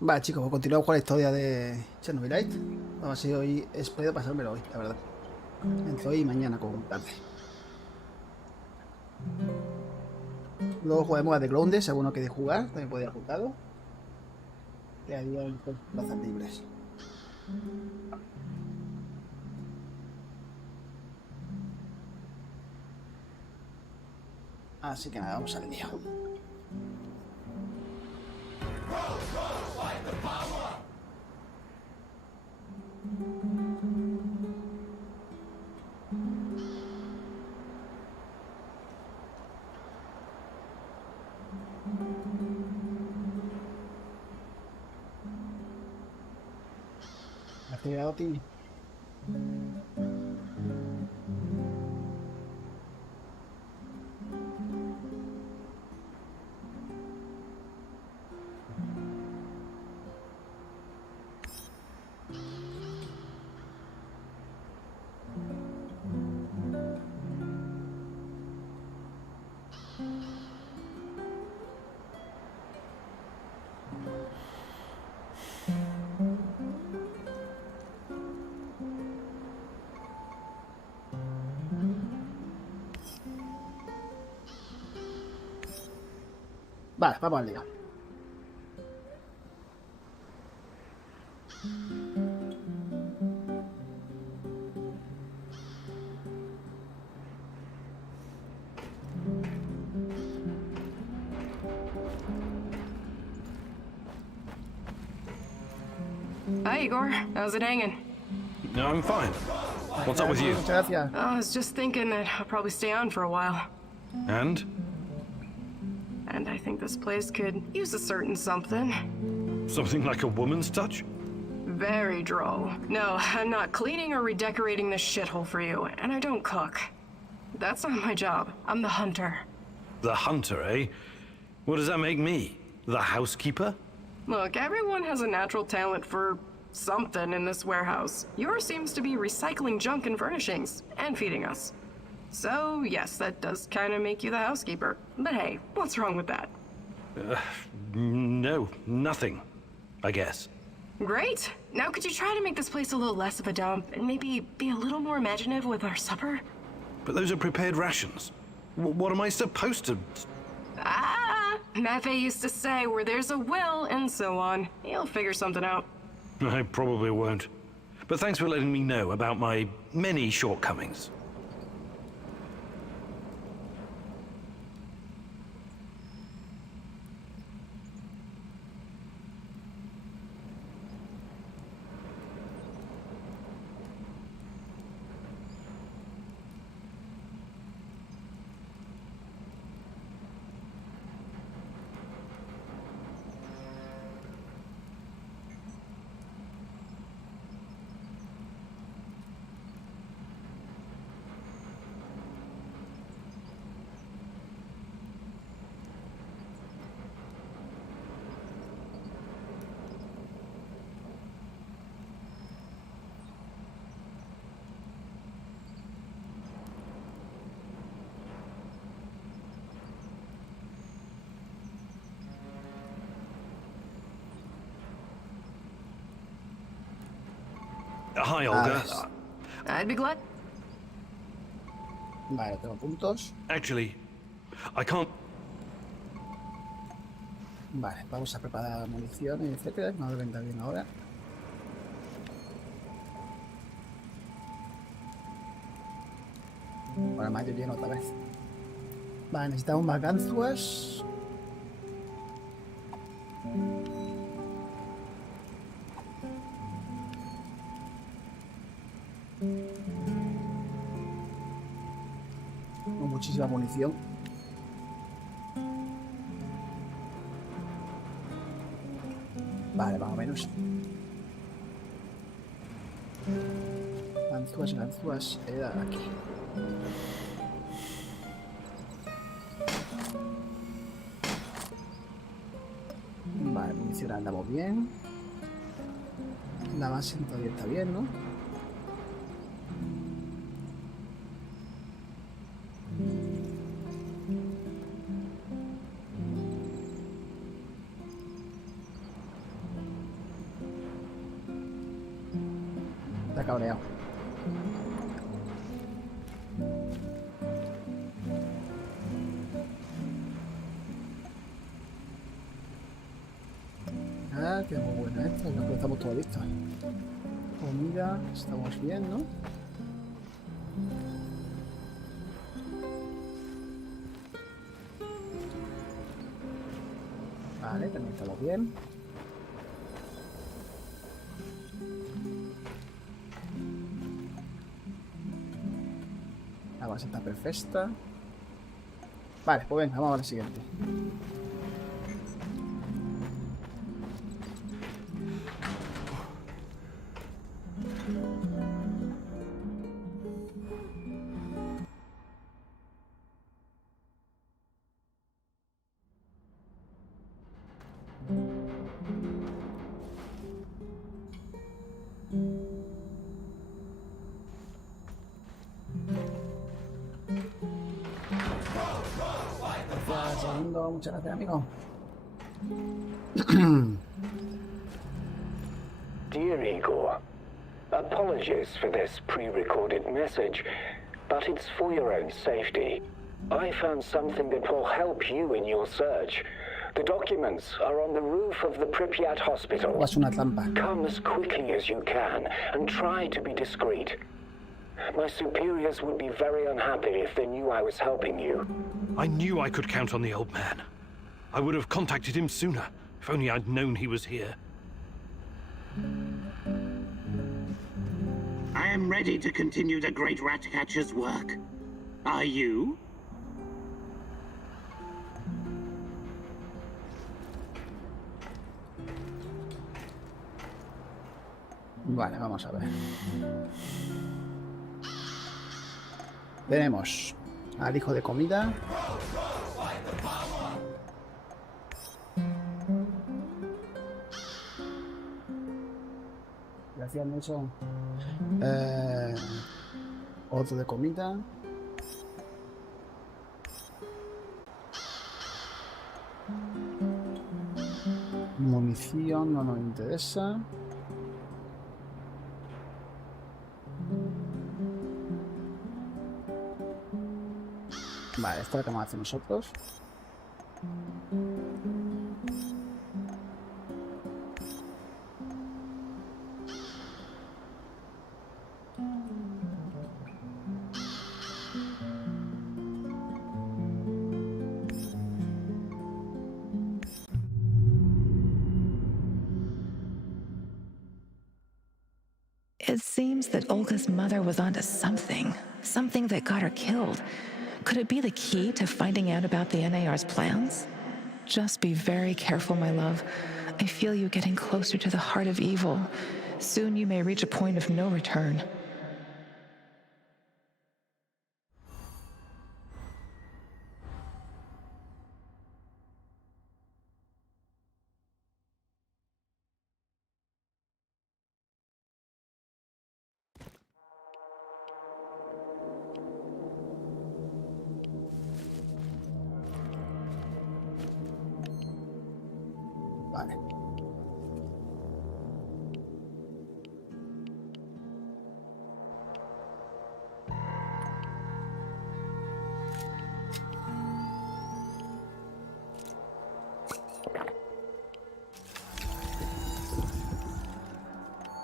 Vale, chicos, pues continuamos con la historia de Chernobylite. Vamos a ver si hoy he podido pasármelo hoy, la verdad. Entre hoy y mañana como tarde. Luego jugaremos a The Grounded, si alguno quiere jugar, también podría jugarlo. Que había plazas libres. Así que nada, vamos al lío. Acelerado tiene. Vale, vamos al lío. Hi, Igor. How's it hanging? No, I'm fine. What's up with you? Muchas gracias. I was just thinking that I'll probably stay on for a while. And? And I think this place could use a certain something. Something like a woman's touch? Very droll. No, I'm not cleaning or redecorating this shithole for you, and I don't cook. That's not my job. I'm the hunter. The hunter, eh? What does that make me? The housekeeper? Look, everyone has a natural talent for something in this warehouse. Yours seems to be recycling junk and furnishings, and feeding us. So, yes, that does kind of make you the housekeeper. But hey, what's wrong with that? No, nothing, I guess. Great! Now could you try to make this place a little less of a dump, and maybe be a little more imaginative with our supper? But those are prepared rations. What am I supposed to... Ah! Maffei used to say, where there's a will, and so on. He'll figure something out. I probably won't. But thanks for letting me know about my many shortcomings. Hi, Olga. I'd be glad. Vale, tengo puntos. Actually, I can't... Vale, vamos a preparar municiones, etcétera. No deben estar bien ahora. Para mayo lleno otra vez. Vale, necesitamos más ganzúas. Con muchísima munición. Vale, más o menos. Ganzúas, ganzúas. Era aquí. Vale, munición andamos bien. La base todavía está bien, ¿no? he liado. Ah, qué muy buena esta. Creo que estamos todos listos. Comida, estamos bien, ¿no? Vale, también estamos bien. La base está perfecta. Vale, pues venga, vamos a la siguiente. Gracias, segundo. Muchas gracias, amigo. Dear Igor, apologies for this pre-recorded message, but it's for your own safety. I found something that will help you in your search. The documents are on the roof of the Pripyat hospital. O es una trampa. Come as quickly as you can and try to be discreet. My superiors would be very unhappy if they knew I was helping you. I knew I could count on the old man. I would have contacted him sooner, if only I'd known he was here. I am ready to continue the great Ratcatcher's work. Are you? Vale, vamos a ver. Tenemos al hijo de comida. Gracias, Nelson. Otro de comida. Munición no nos interesa. Vale, esto es lo que vamos a hacer nosotros. It seems that Olga's mother was onto something that got her killed. Could it be the key to finding out about the NAR's plans? Just be very careful, my love. I feel you getting closer to the heart of evil. Soon you may reach a point of no return. Vale.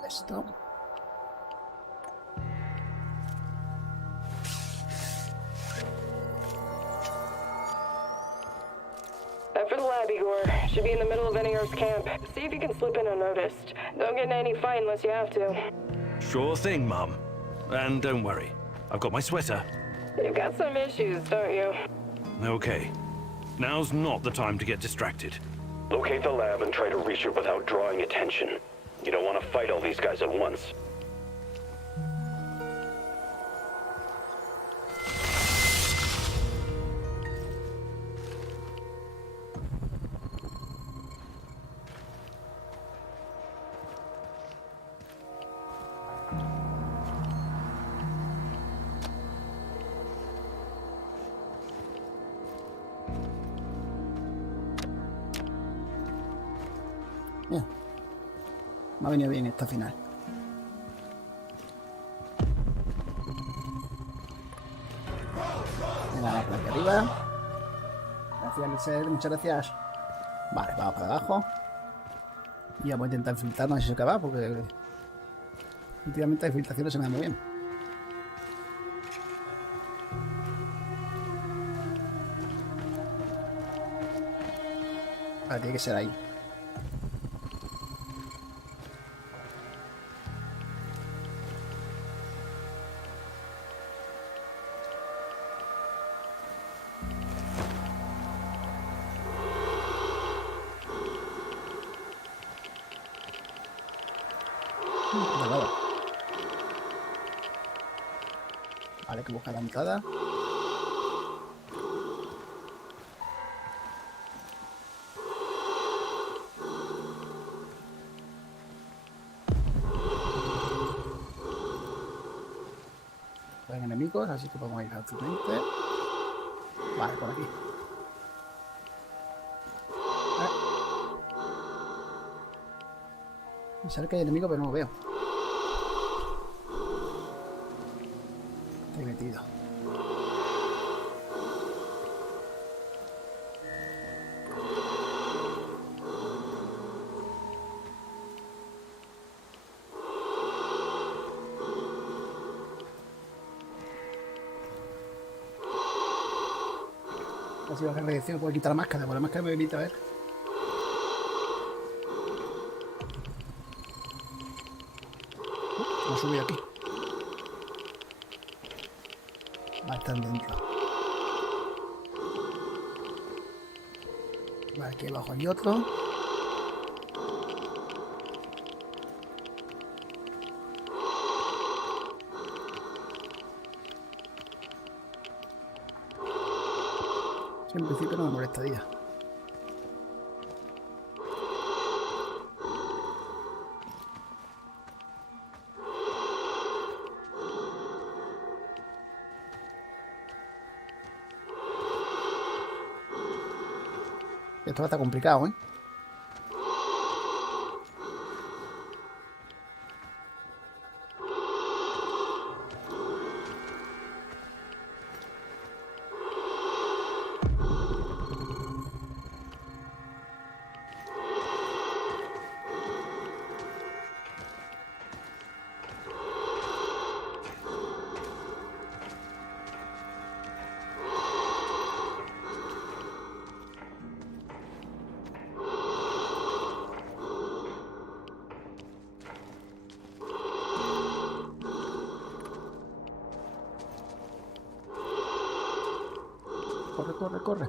Esto. After the lab, Igor. Should be in the middle of NAR's camp. See if you can slip in unnoticed. Don't get in any fight unless you have to. Sure thing, Mum. And don't worry, I've got my sweater. You've got some issues, don't you? Okay. Now's not the time to get distracted. Locate the lab and try to reach it without drawing attention. You don't want to fight all these guys at once. Bien. Me ha venido bien esta final. Nada, por aquí arriba. Gracias, Lisset, muchas gracias. Vale, vamos para abajo. Y vamos a intentar infiltrarnos si se acaba, porque últimamente las infiltraciones se me dan muy bien. Vale, tiene que ser ahí. Nada. Vale, hay que buscar la entrada. Hay enemigos, así que podemos ir fácilmente. Vale, por aquí. Me sale que hay enemigo, pero no lo veo. Estoy metido. Así va a hacer reacción, puedo quitar la máscara, porque la máscara me evita ver. Vamos a subir aquí. Vale, están dentro. Vale, aquí abajo hay otro. En principio no me molestaría. Esto va a estar complicado, ¿eh? Corre, corre, corre.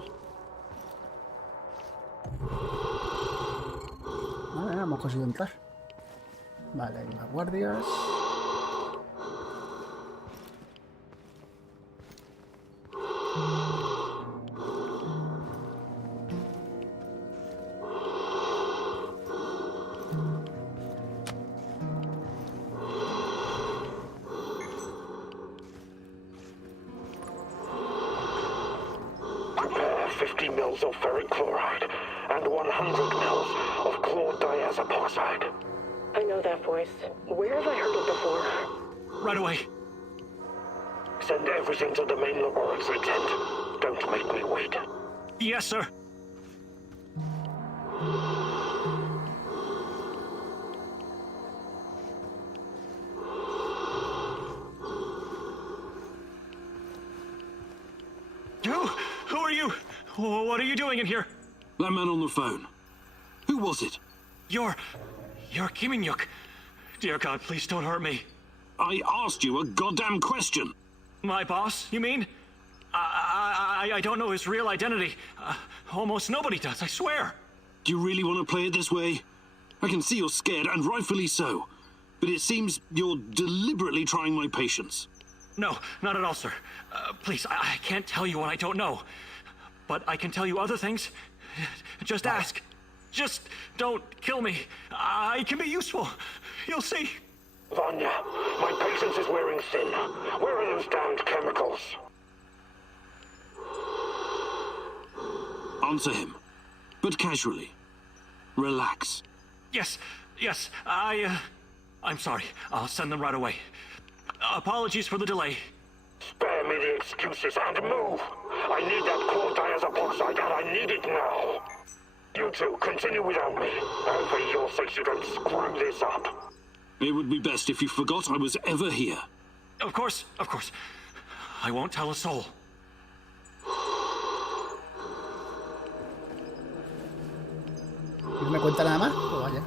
Vale, hemos conseguido entrar. Vale, hay unas guardias. Prepare 50 mils of ferric chloride and 100 mils of chlordiazepoxide. I know that voice. Where have I heard it before? Right away. Send everything to the main laboratory tent. Don't make me wait. Yes, sir. Who are you? What are you doing in here? That man on the phone. Who was it? You're Kim In-yuk. Dear God, please don't hurt me. I asked you a goddamn question. My boss, you mean? I don't know his real identity. Almost nobody does, I swear. Do you really want to play it this way? I can see you're scared, and rightfully so. But it seems you're deliberately trying my patience. No, not at all, sir. Please, I can't tell you what I don't know. But I can tell you other things. Just ask. Just don't kill me. I can be useful. You'll see. Vanya, my patience is wearing thin. Where are those damned chemicals? Answer him. But casually. Relax. Yes, I'm sorry. I'll send them right away. Apologies for the delay. Spare me the excuses and move! I need that core diazopoxide and I need it now! You two, continue without me. And for your sakes, you don't screw this up. It would be best if you forgot I was ever here. Of course, of course. I won't tell a soul. ¿No me cuenta nada más? Pues vaya.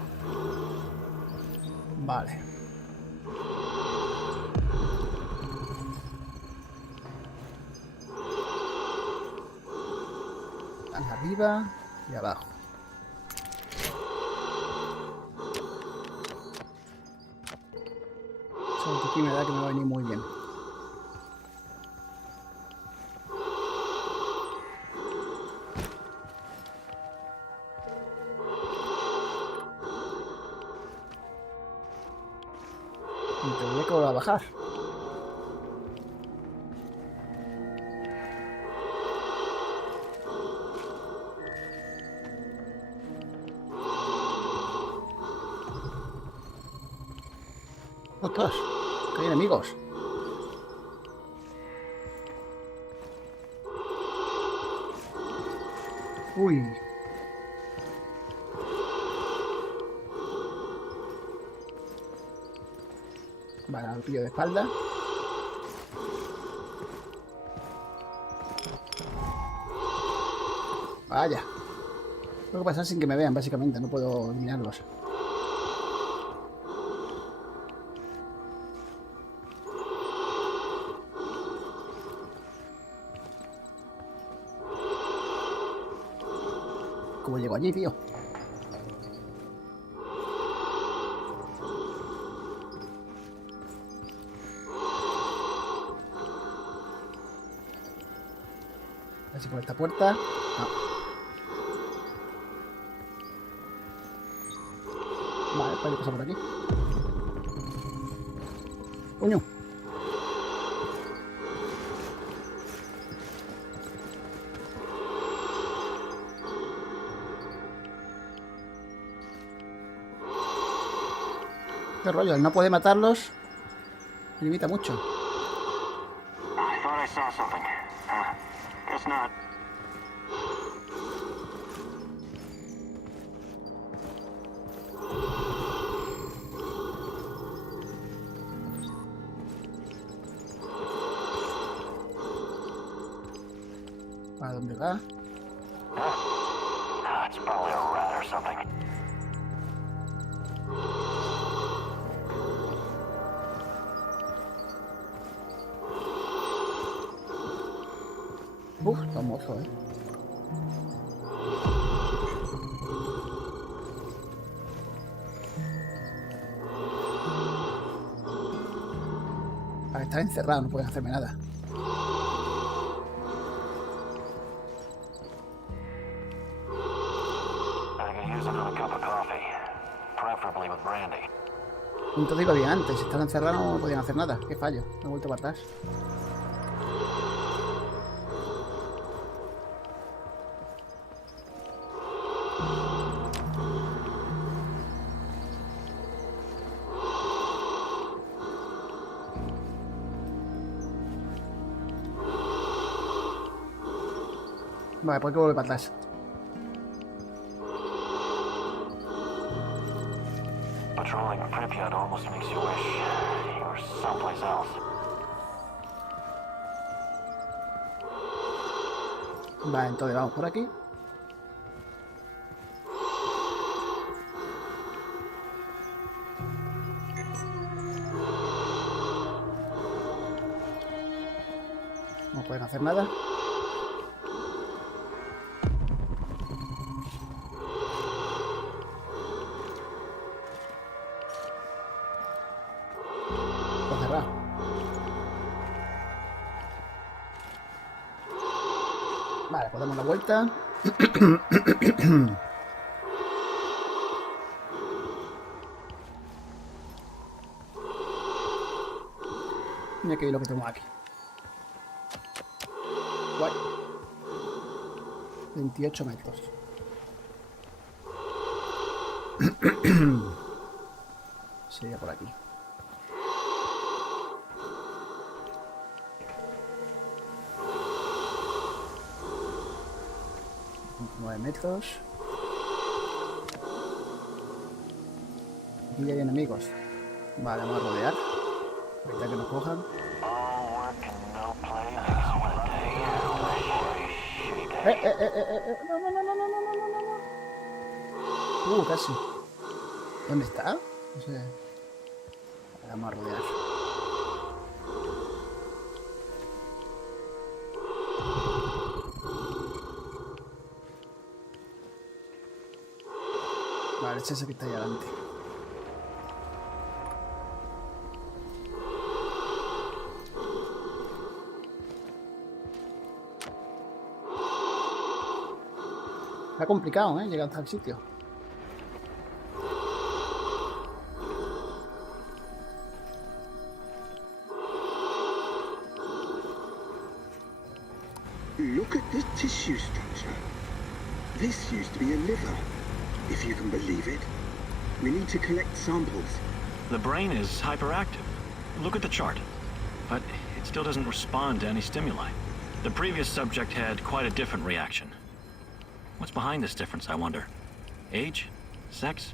Vale. Están arriba y abajo. Eso aquí me da que me va a venir muy bien. Y tendría que volver a bajar. ¡Ostras! ¡Que hay enemigos! ¡Uy! Vale, al pillo de espalda. Vaya. Tengo que pasar sin que me vean, básicamente. No puedo eliminarlos. ¿Cómo llego allí, tío? A ver si por esta puerta. No. Vale, para pasar por aquí. ¡Coño! ¿Qué rollo? El no puede matarlos limita mucho. I thought I saw something. Guess not. ¿Para dónde va? It's probably a rat or something. Está mozo, Ah, está encerrado, no pueden hacerme nada. I could use another cup of coffee, preferably with brandy. Punto digo bien antes, si están encerrados no podían hacer nada. Qué fallo, me he vuelto para atrás. Vale, pues hay que volver para atrás. Patrolling Pripyat almost makes you wish you were someplace else. Vale, entonces vamos por aquí. No pueden hacer nada. Está cerrado. Vale, pues damos la vuelta. Mira que lo que tenemos aquí. Guay. 28 metros. Sería por aquí. 9 metros. Aquí ya hay enemigos. Vale, vamos a rodear. Ahorita que nos cojan. No, no, no, no, no, no, no, no. Casi. ¿Dónde está? No sé. Vamos a rodear. Vale, es ese que está ahí adelante. Está complicado, llegar hasta el sitio. Look at the tissue structure. This used to be a liver, if you can believe it. We need to collect samples. The brain is hyperactive. Look at the chart. But it still doesn't respond to any stimuli. The previous subject had quite a different reaction. What's behind this difference, I wonder? Age? Sex?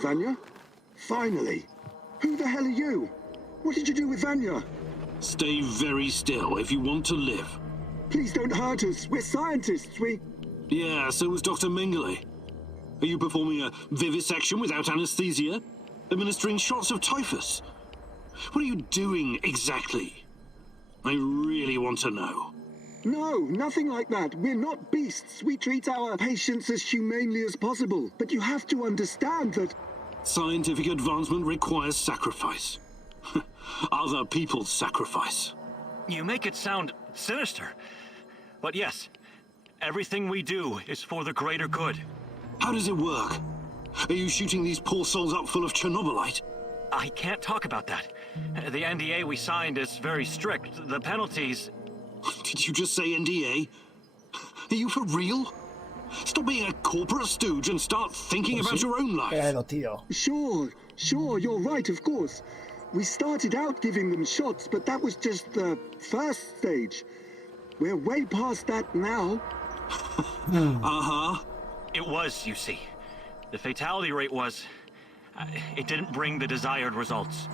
Vanya? Finally! Who the hell are you? What did you do with Vanya? Stay very still if you want to live. Please don't hurt us. We're scientists. Yeah, so was Dr. Mengele. Are you performing a vivisection without anesthesia? Administering shots of typhus? What are you doing exactly? I really want to know. No, nothing like that. We're not beasts. We treat our patients as humanely as possible. But you have to understand that... Scientific advancement requires sacrifice. Other people's sacrifice. You make it sound sinister. But yes, everything we do is for the greater good. How does it work? Are you shooting these poor souls up full of Chernobylite? I can't talk about that. The NDA we signed is very strict. The penalties... Did you just say NDA? Are you for real? Stop being a corporate stooge and start thinking about your own life. Sure, you're right, of course. We started out giving them shots, but that was just the first stage. We're way past that now. Uh-huh. It was, you see. The fatality rate was... it didn't bring the desired results.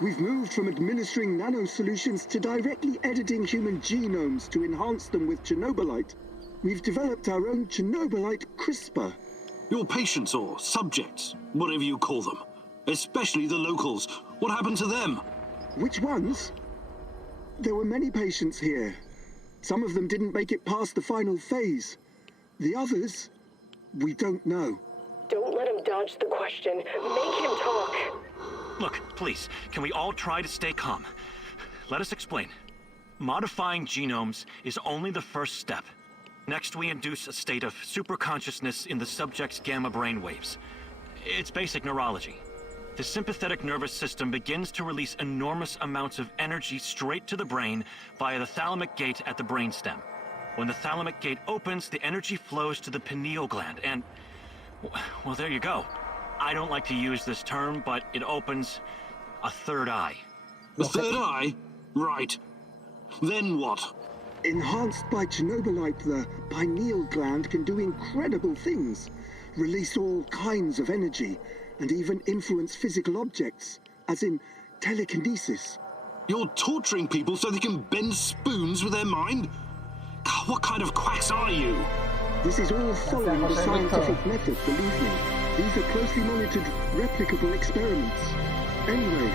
We've moved from administering nano-solutions to directly editing human genomes to enhance them with Chernobylite. We've developed our own Chernobylite CRISPR. Your patients or subjects, whatever you call them, especially the locals, what happened to them? Which ones? There were many patients here. Some of them didn't make it past the final phase. The others, we don't know. Don't let him dodge the question. Make him talk. Look, please, can we all try to stay calm? Let us explain. Modifying genomes is only the first step. Next, we induce a state of superconsciousness in the subject's gamma brainwaves. It's basic neurology. The sympathetic nervous system begins to release enormous amounts of energy straight to the brain via the thalamic gate at the brainstem. When the thalamic gate opens, the energy flows to the pineal gland and... well, there you go. I don't like to use this term, but it opens a third eye. A third eye? Right. Then what? Enhanced by Chernobylite, the pineal gland can do incredible things. Release all kinds of energy, and even influence physical objects, as in telekinesis. You're torturing people so they can bend spoons with their mind? What kind of quacks are you? This is all following the scientific method, believe me. These are closely monitored, replicable experiments. Anyway,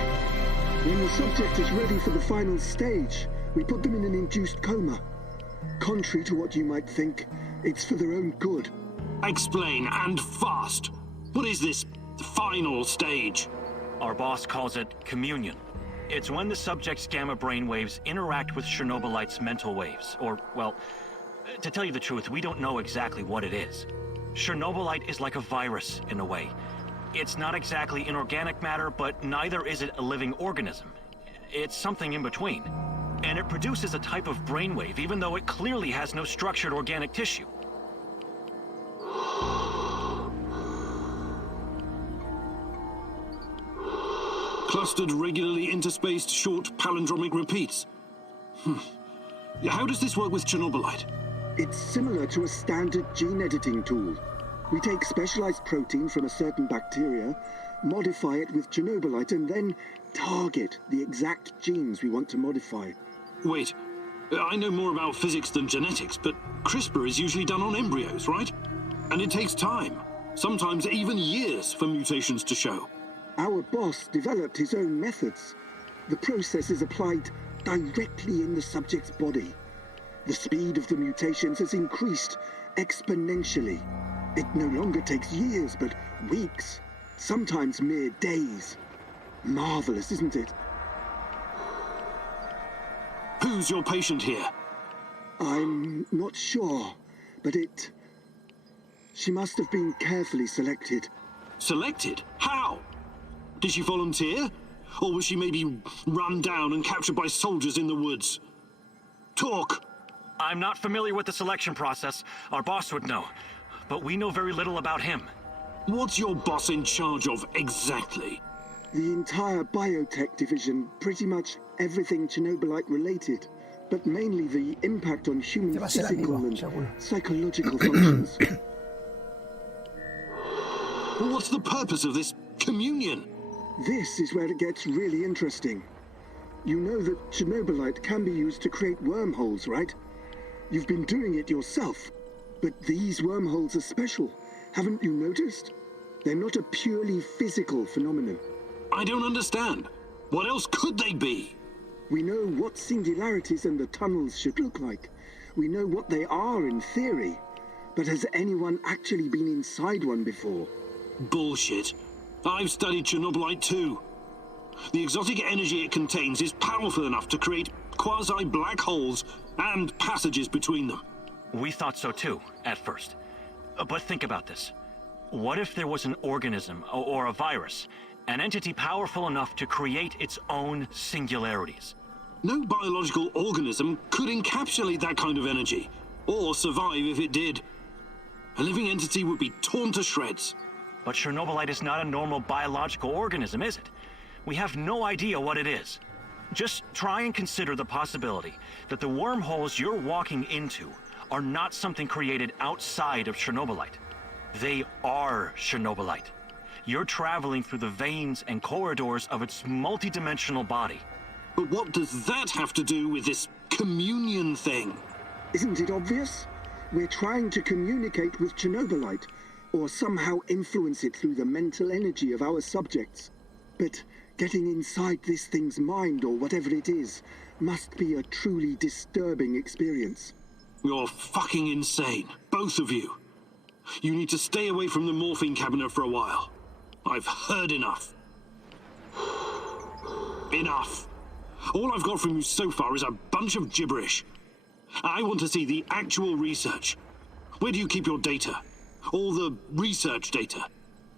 when the subject is ready for the final stage, we put them in an induced coma. Contrary to what you might think, it's for their own good. Explain, and fast. What is this final stage? Our boss calls it communion. It's when the subject's gamma brainwaves interact with Chernobylite's mental waves, or, well, to tell you the truth, we don't know exactly what it is. Chernobylite is like a virus, in a way. It's not exactly inorganic matter, but neither is it a living organism. It's something in between. And it produces a type of brainwave, even though it clearly has no structured organic tissue. Clustered, regularly interspaced, short palindromic repeats. How does this work with Chernobylite? It's similar to a standard gene editing tool. We take specialized protein from a certain bacteria, modify it with Chernobylite, and then target the exact genes we want to modify. Wait, I know more about physics than genetics, but CRISPR is usually done on embryos, right? And it takes time, sometimes even years, for mutations to show. Our boss developed his own methods. The process is applied directly in the subject's body. The speed of the mutations has increased exponentially. It no longer takes years, but weeks, sometimes mere days. Marvelous, isn't it? Who's your patient here? I'm not sure, but she must have been carefully selected. Selected? How? Did she volunteer? Or was she maybe run down and captured by soldiers in the woods? Talk! I'm not familiar with the selection process. Our boss would know. But we know very little about him. What's your boss in charge of exactly? The entire biotech division, pretty much everything Chernobylite related, but mainly the impact on human physical and psychological functions. What's the purpose of this communion? This is where it gets really interesting. You know that Chernobylite can be used to create wormholes, right? You've been doing it yourself. But these wormholes are special. Haven't you noticed? They're not a purely physical phenomenon. I don't understand. What else could they be? We know what singularities and the tunnels should look like. We know what they are in theory. But has anyone actually been inside one before? Bullshit. I've studied Chernobylite too. The exotic energy it contains is powerful enough to create quasi-black holes and passages between them. We thought so too, at first. But think about this. What if there was an organism, or a virus, an entity powerful enough to create its own singularities? No biological organism could encapsulate that kind of energy, or survive if it did. A living entity would be torn to shreds. But Chernobylite is not a normal biological organism, is it? We have no idea what it is. Just try and consider the possibility that the wormholes you're walking into are not something created outside of Chernobylite. They are Chernobylite. You're traveling through the veins and corridors of its multidimensional body. But what does that have to do with this communion thing? Isn't it obvious? We're trying to communicate with Chernobylite, or somehow influence it through the mental energy of our subjects. But getting inside this thing's mind, or whatever it is, must be a truly disturbing experience. You're fucking insane, both of you. You need to stay away from the morphine cabinet for a while. I've heard enough. Enough. All I've got from you so far is a bunch of gibberish. I want to see the actual research. Where do you keep your data? All the research data?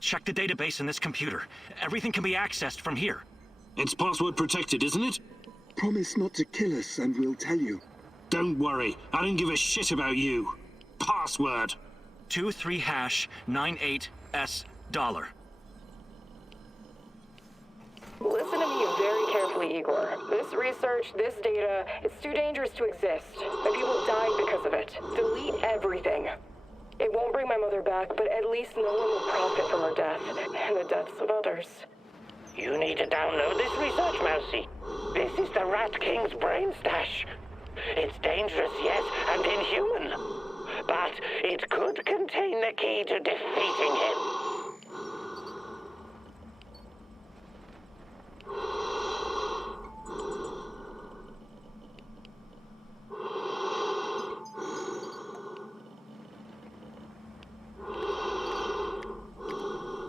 Check the database in this computer. Everything can be accessed from here. It's password protected, isn't it? Promise not to kill us and we'll tell you. Don't worry, I don't give a shit about you. Password. 23#98S$. Listen to me very carefully, Igor. This research, this data, it's too dangerous to exist. My people died because of it. Delete everything. It won't bring my mother back, but at least no one will profit from her death, and the deaths of others. You need to download this research, Mousy. This is the Rat King's brain stash. It's dangerous, yes, and inhuman. But it could contain the key to defeating him.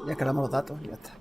Ya creamos los datos y ya está.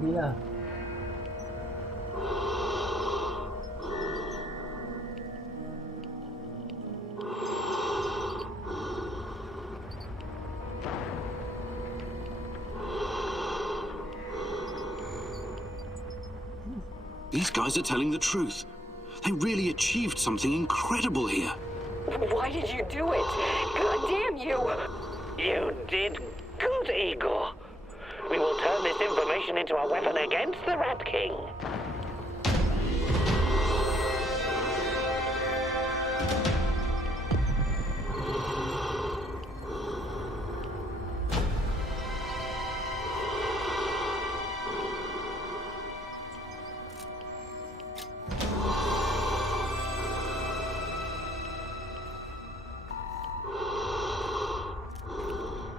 querida. These guys are telling the truth. They really achieved something incredible here. Why did you do it? God damn you! You did good, Igor. We will turn this information into a weapon against the Rat King.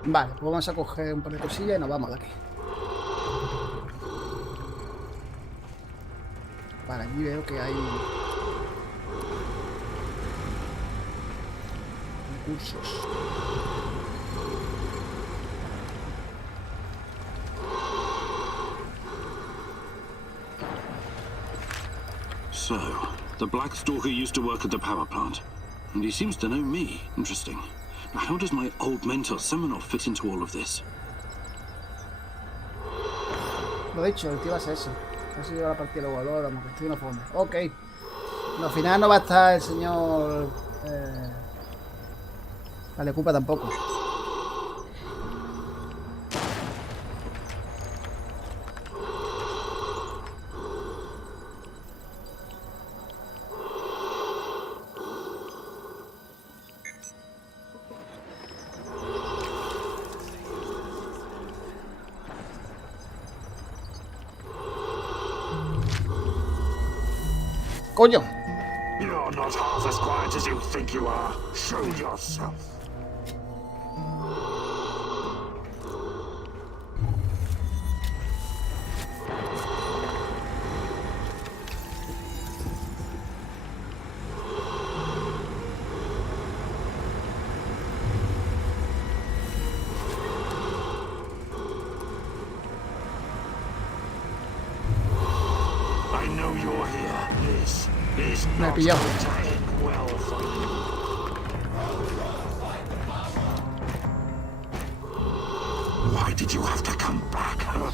Vale, pues vamos a coger un par de cosillas y nos vamos de aquí. Vale, aquí veo que hay recursos. So, the Black Stalker used to work at the power plant, and he seems to know me. Interesting. Now, how does my old mentor Semenov fit into all of this? Lo dicho, el tío va a ser ese. No sé si lleva la partida luego, luego vamos, que estoy en una forma. Ok. No, al final no va a estar el señor... Vale, ocupa tampoco. ¡Coño! You're not half as quiet as you think you are. Show yourself. I know you're here. This is Me ha not pillado. going to end well for you. Why did you have to come back, huh?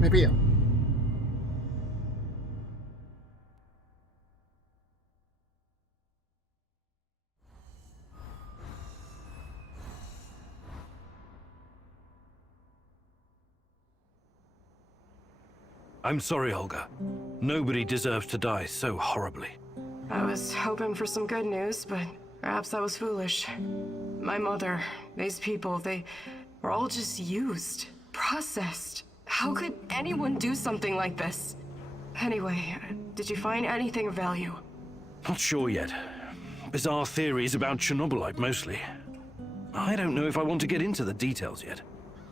Me pillo. I'm sorry, Olga. Nobody deserves to die so horribly. I was hoping for some good news, but perhaps I was foolish. My mother, these people, they were all just used, processed. How could anyone do something like this? Anyway, did you find anything of value? Not sure yet. Bizarre theories about Chernobylite, mostly. I don't know if I want to get into the details yet.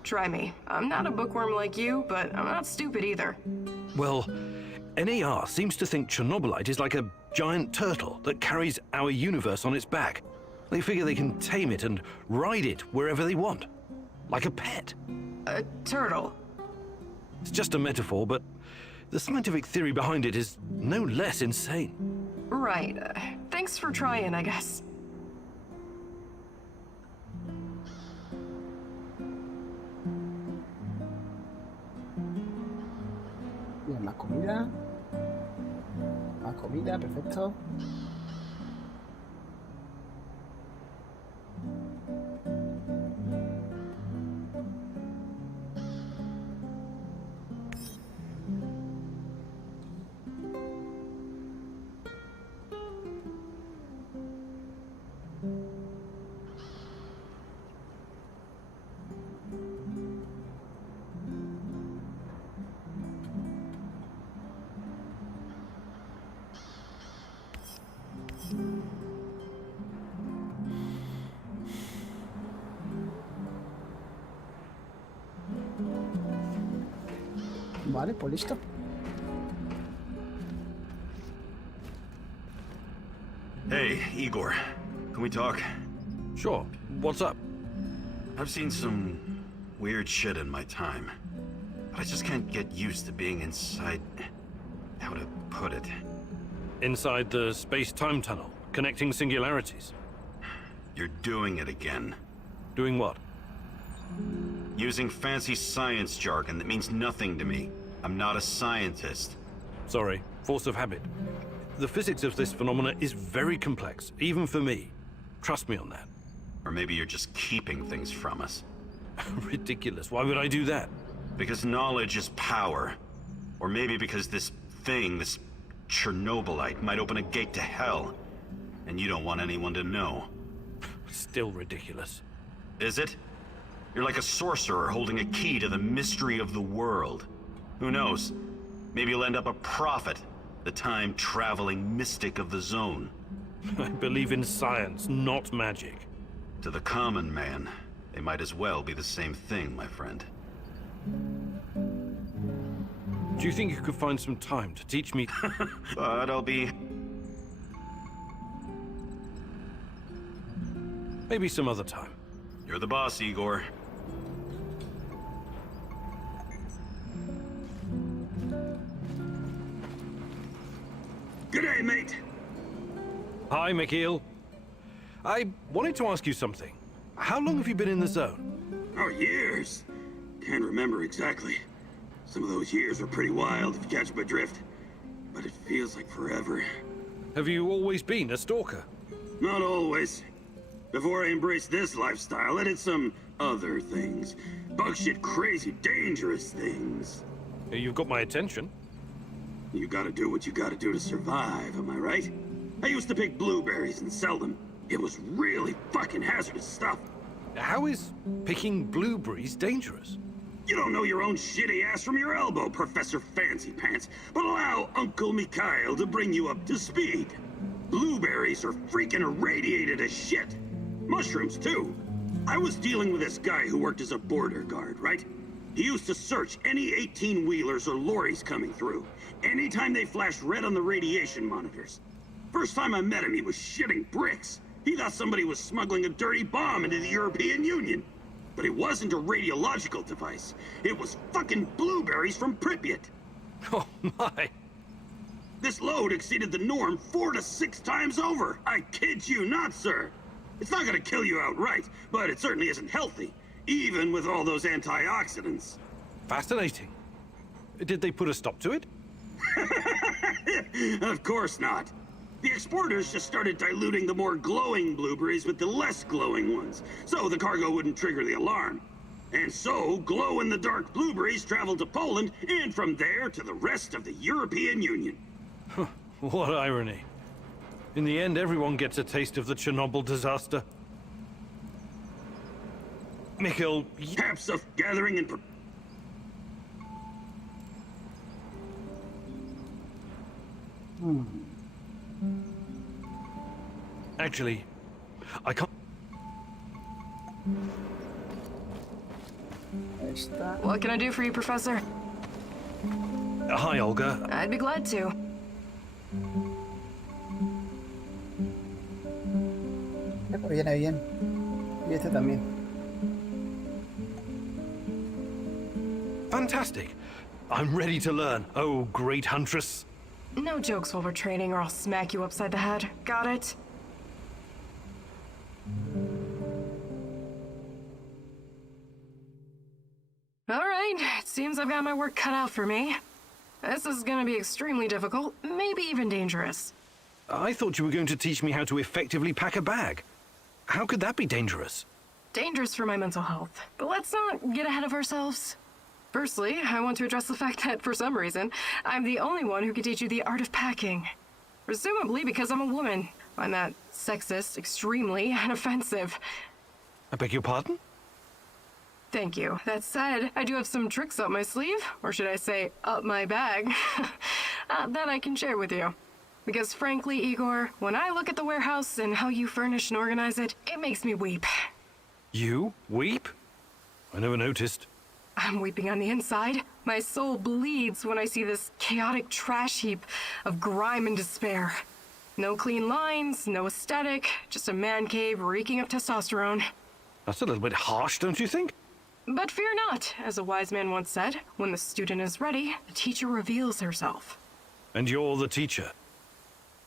Try me. I'm not a bookworm like you, but I'm not stupid either. Well, NAR seems to think Chernobylite is like a giant turtle that carries our universe on its back. They figure they can tame it and ride it wherever they want. Like a pet. A turtle. It's just a metaphor, but the scientific theory behind it is no less insane. Right. Thanks for trying, I guess. Bien, más comida. Más comida, perfecto. Vale, pues listo. Hey, Igor, can we talk? Sure. What's up? I've seen some weird shit in my time, but I just can't get used to being inside... how to put it? Inside the space-time tunnel, connecting singularities. You're doing it again. Doing what? Using fancy science jargon that means nothing to me. I'm not a scientist. Sorry, force of habit. The physics of this phenomena is very complex, even for me. Trust me on that. Or maybe you're just keeping things from us. Ridiculous. Why would I do that? Because knowledge is power. Or maybe because this thing, this Chernobylite, might open a gate to hell. And you don't want anyone to know. Still ridiculous. Is it? You're like a sorcerer holding a key to the mystery of the world. Who knows? Maybe you'll end up a prophet, the time-traveling mystic of the zone. I believe in science, not magic. To the common man, they might as well be the same thing, my friend. Do you think you could find some time to teach me? But I'll be... Maybe some other time. You're the boss, Igor. G'day, mate. Hi, Mikhail. I wanted to ask you something. How long have you been in the zone? Oh, years. Can't remember exactly. Some of those years were pretty wild, if you catch my drift. But it feels like forever. Have you always been a stalker? Not always. Before I embraced this lifestyle, I did some other things. Bug shit, crazy, dangerous things. You've got my attention. You gotta do what you gotta do to survive, am I right? I used to pick blueberries and sell them. It was really fucking hazardous stuff. How is picking blueberries dangerous? You don't know your own shitty ass from your elbow, Professor Fancy Pants, but allow Uncle Mikhail to bring you up to speed. Blueberries are freaking irradiated as shit. Mushrooms, too. I was dealing with this guy who worked as a border guard, right? He used to search any 18-wheelers or lorries coming through, anytime they flashed red on the radiation monitors. First time I met him, he was shitting bricks. He thought somebody was smuggling a dirty bomb into the European Union. But it wasn't a radiological device. It was fucking blueberries from Pripyat. Oh, my. This load exceeded the norm 4 to 6 times over. I kid you not, sir. It's not gonna kill you outright, but it certainly isn't healthy, even with all those antioxidants. Fascinating. Did they put a stop to it? Of course not. The exporters just started diluting the more glowing blueberries with the less glowing ones, so the cargo wouldn't trigger the alarm. And so, glow-in-the-dark blueberries traveled to Poland, and from there to the rest of the European Union. What irony. In the end, everyone gets a taste of the Chernobyl disaster. Mikhail... Caps of gathering and... Actually, I can't... What can I do for you, Professor? Hi, Olga. I'd be glad to. Viene bien. Y este también. Fantastic. I'm ready to learn. Oh, great huntress. No jokes while we're training or I'll smack you upside the head. Got it? Alright, it seems I've got my work cut out for me. This is gonna be extremely difficult, maybe even dangerous. I thought you were going to teach me how to effectively pack a bag. How could that be dangerous? Dangerous for my mental health. But let's not get ahead of ourselves. Firstly, I want to address the fact that, for some reason, I'm the only one who can teach you the art of packing. Presumably because I'm a woman. I find that sexist, extremely, and offensive. I beg your pardon? Thank you. That said, I do have some tricks up my sleeve, or should I say, up my bag, that I can share with you. Because frankly, Igor, when I look at the warehouse and how you furnish and organize it, it makes me weep. You weep? I never noticed. I'm weeping on the inside. My soul bleeds when I see this chaotic trash heap of grime and despair. No clean lines, no aesthetic, just a man cave reeking of testosterone. That's a little bit harsh, don't you think? But fear not, as a wise man once said, when the student is ready, the teacher reveals herself. And you're the teacher?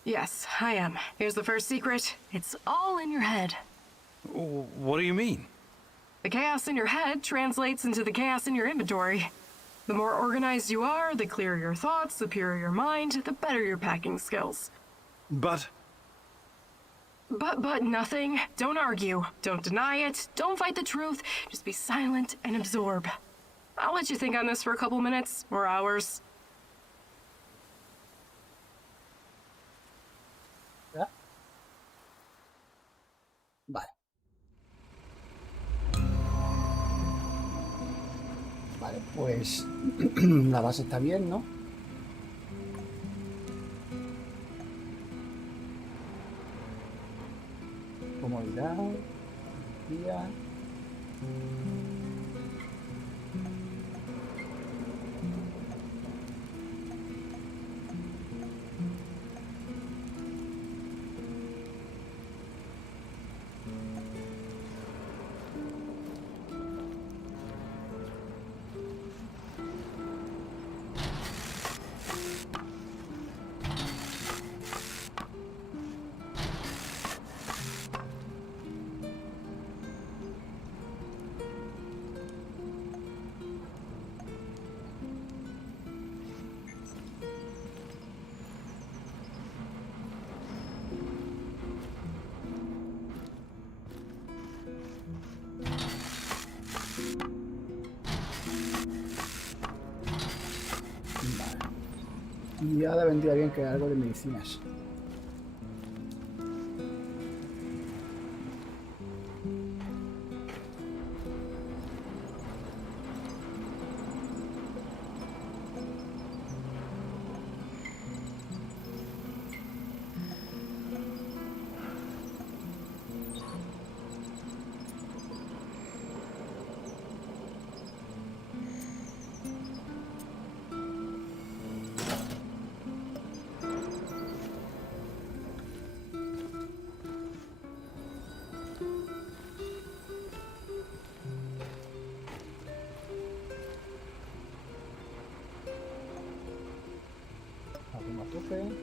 Yes, I am. Here's the first secret. It's all in your head. What do you mean? The chaos in your head translates into the chaos in your inventory. The more organized you are, the clearer your thoughts, the purer your mind, the better your packing skills. But nothing. Don't argue. Don't deny it. Don't fight the truth. Just be silent and absorb. I'll let you think on this for a couple minutes or hours. ¿Ya? Vale. Vale, pues la base está bien, ¿no? Comodidad, energía. Y ahora vendría bien que algo de medicinas.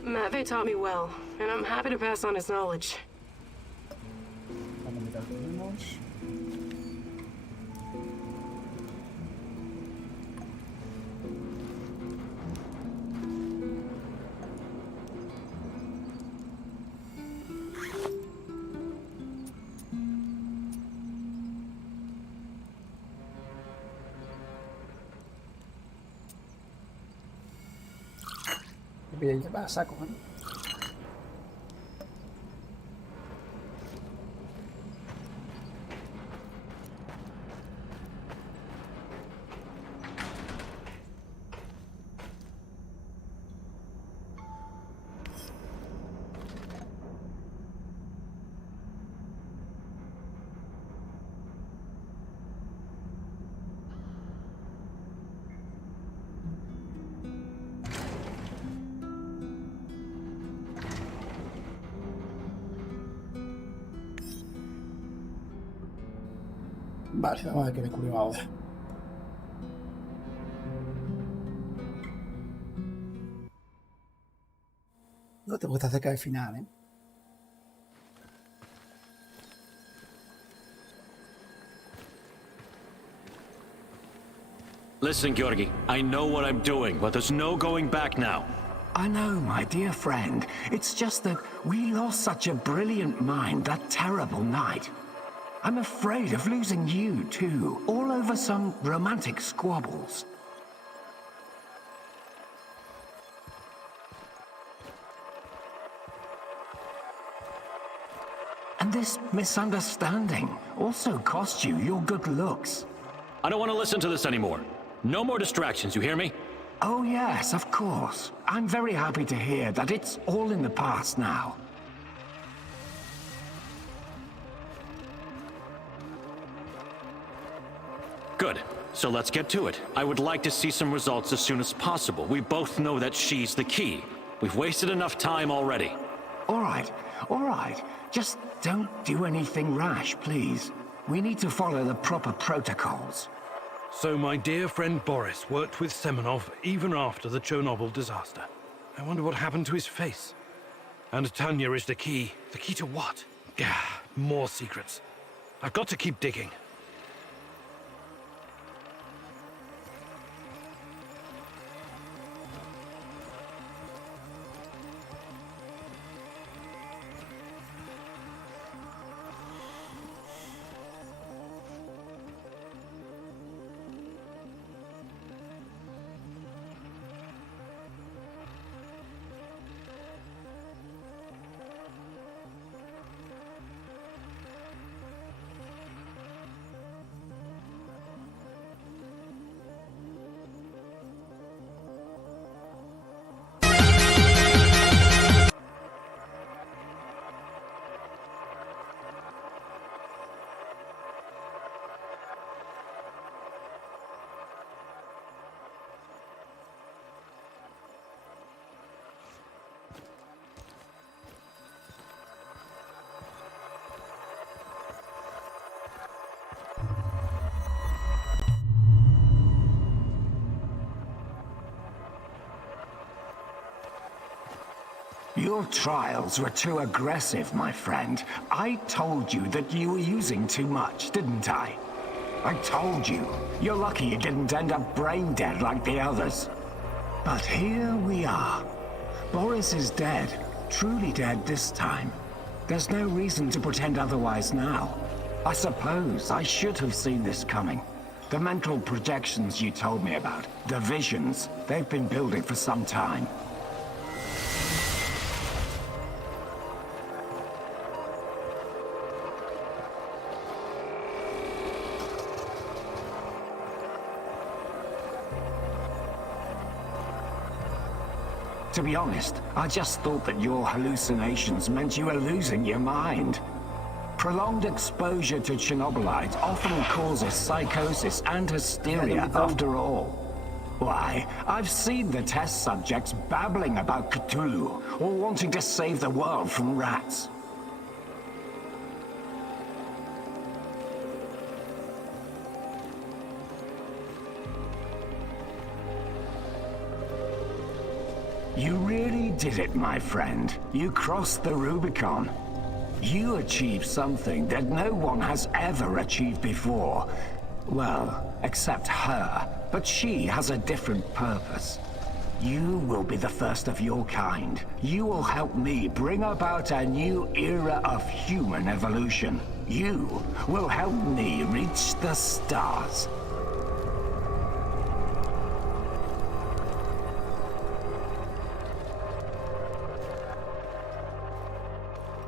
Matvey taught me well, and I'm happy to pass on his knowledge. Bien, ya va a saco, ¿no? Vale, vamos a ver qué descubrimos ahora. No te puedes estar cerca del final, ¿eh? Listen, Georgi, I know what I'm doing, but there's no going back now. I know, my dear friend. It's just that we lost such a brilliant mind that terrible night. I'm afraid of losing you, too, all over some romantic squabbles. And this misunderstanding also cost you your good looks. I don't want to listen to this anymore. No more distractions, you hear me? Oh yes, of course. I'm very happy to hear that it's all in the past now. Good. So let's get to it. I would like to see some results as soon as possible. We both know that she's the key. We've wasted enough time already. All right. Just don't do anything rash, please. We need to follow the proper protocols. So my dear friend Boris worked with Semenov even after the Chernobyl disaster. I wonder what happened to his face. And Tanya is the key. The key to what? Gah, more secrets. I've got to keep digging. Your trials were too aggressive, my friend. I told you that you were using too much, didn't I? I told you. You're lucky you didn't end up brain dead like the others. But here we are. Boris is dead. Truly dead this time. There's no reason to pretend otherwise now. I suppose I should have seen this coming. The mental projections you told me about, the visions, they've been building for some time. To be honest, I just thought that your hallucinations meant you were losing your mind. Prolonged exposure to Chernobylite often causes psychosis and hysteria after all. Why, I've seen the test subjects babbling about Cthulhu or wanting to save the world from rats. You really did it, my friend. You crossed the Rubicon. You achieved something that no one has ever achieved before. Well, except her, but she has a different purpose. You will be the first of your kind. You will help me bring about a new era of human evolution. You will help me reach the stars.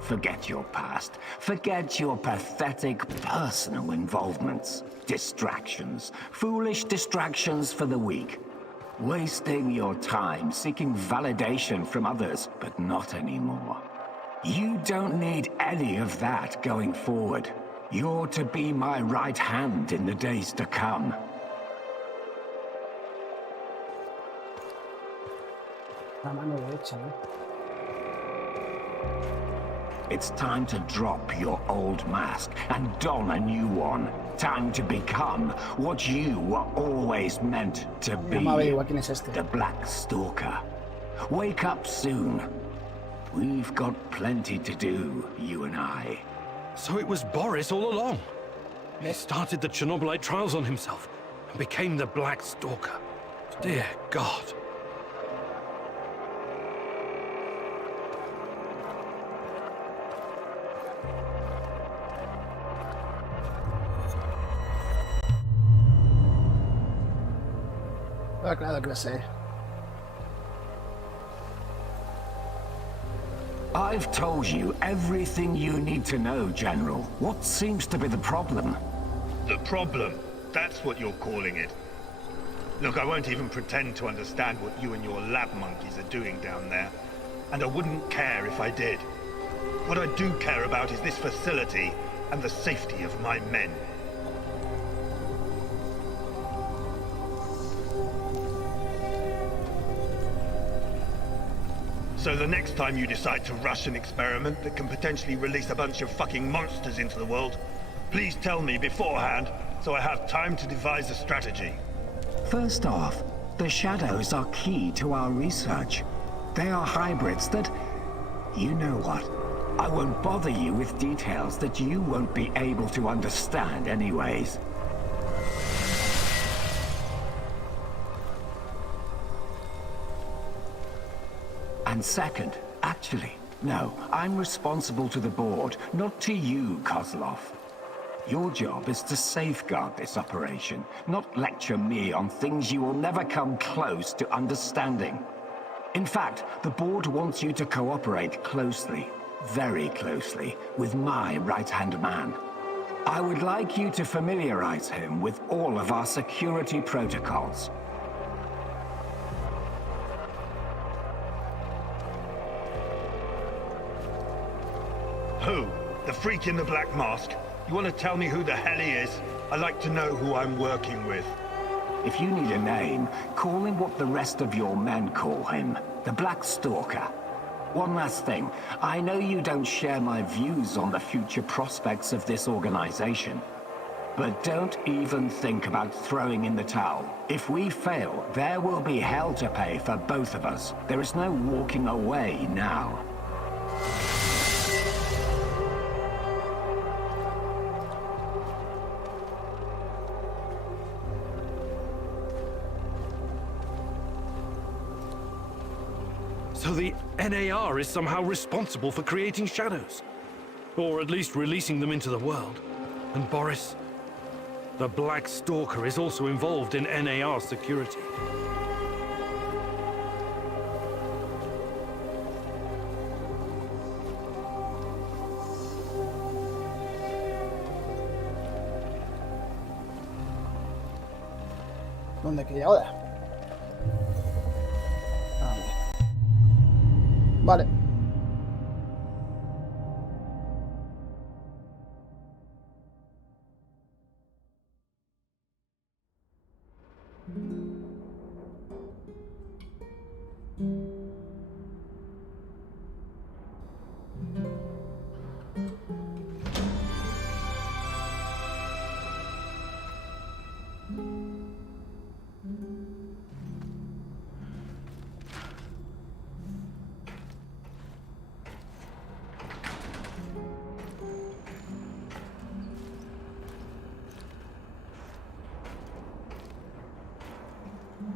Forget your past. Forget your pathetic personal involvements. Distractions. Foolish distractions for the weak. Wasting your time seeking validation from others, but not anymore. You don't need any of that going forward. You're to be my right hand in the days to come. La mano derecha, ¿no? It's time to drop your old mask and don a new one. Time to become what you were always meant to be. The Black Stalker. Wake up soon. We've got plenty to do, you and I. So it was Boris all along. He started the Chernobylite trials on himself and became the Black Stalker. Dear God. Claro que lo sé. I've told you everything you need to know, General. What seems to be the problem? The problem? That's what you're calling it. Look, I won't even pretend to understand what you and your lab monkeys are doing down there. And I wouldn't care if I did. What I do care about is this facility and the safety of my men. So the next time you decide to rush an experiment that can potentially release a bunch of fucking monsters into the world, please tell me beforehand so I have time to devise a strategy. First off, the shadows are key to our research. They are hybrids that... You know what? I won't bother you with details that you won't be able to understand anyways. And second, actually, no, I'm responsible to the board, not to you, Kozlov. Your job is to safeguard this operation, not lecture me on things you will never come close to understanding. In fact, the board wants you to cooperate closely, very closely, with my right-hand man. I would like you to familiarize him with all of our security protocols. Who? The freak in the black mask? You want to tell me who the hell he is? I'd like to know who I'm working with. If you need a name, call him what the rest of your men call him, the Black Stalker. One last thing, I know you don't share my views on the future prospects of this organization, but don't even think about throwing in the towel. If we fail, there will be hell to pay for both of us. There is no walking away now. So the NAR is somehow responsible for creating shadows. Or at least releasing them into the world. And Boris, the Black Stalker, is also involved in NAR security. ¿Dónde quería ahora? Vale.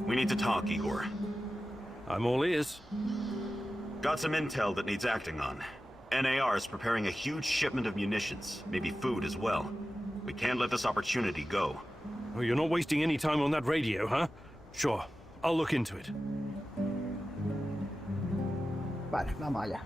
We need to talk, Igor. I'm all ears. Got some intel that needs acting on. NAR is preparing a huge shipment of munitions, maybe food as well. We can't let this opportunity go. Well, you're not wasting any time on that radio, huh? Sure, I'll look into it. Vale, vamos allá.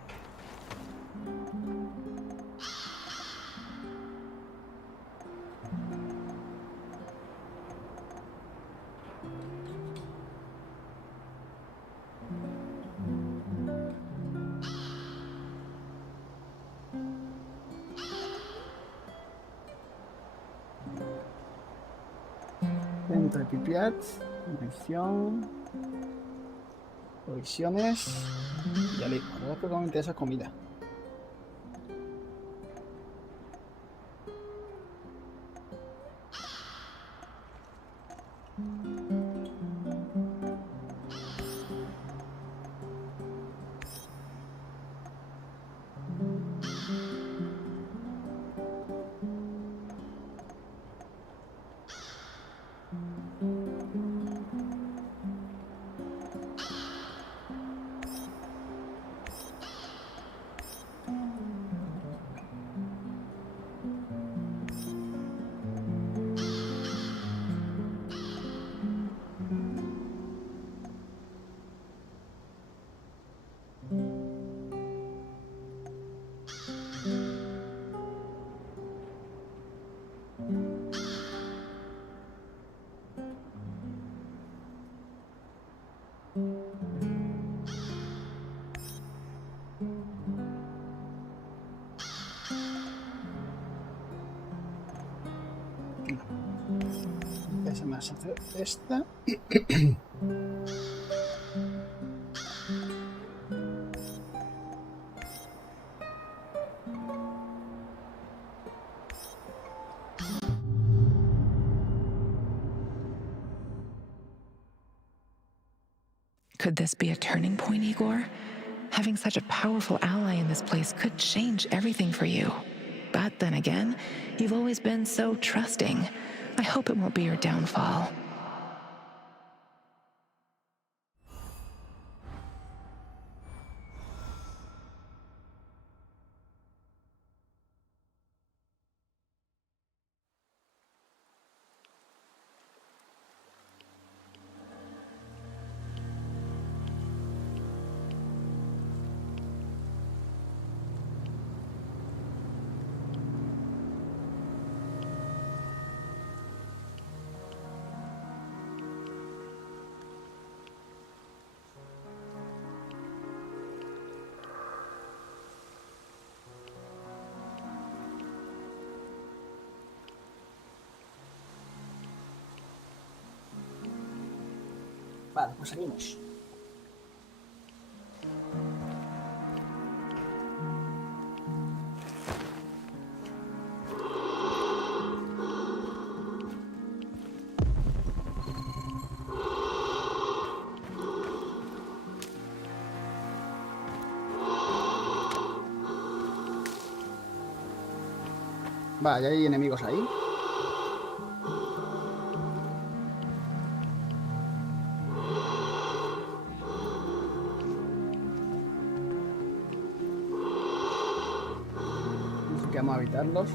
Centro de Pripyat, misión, provisiones, ya listo. La verdad es que me interesa comida. Déjame hacer esta. Could this be a turning point, Igor? Having such a powerful ally in this place could change everything for you. But then again, you've always been so trusting. I hope it won't be your downfall. Vale, pues seguimos. Vale, ya hay enemigos ahí. Así que vamos a evitarlos.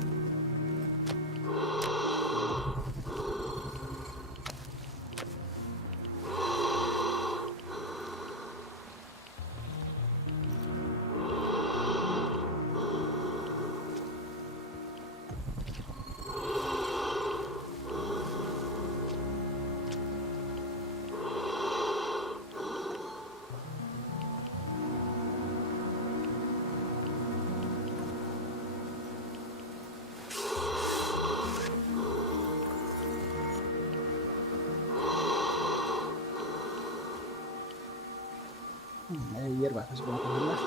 Hay hierbas, así que vamos a cogerlas.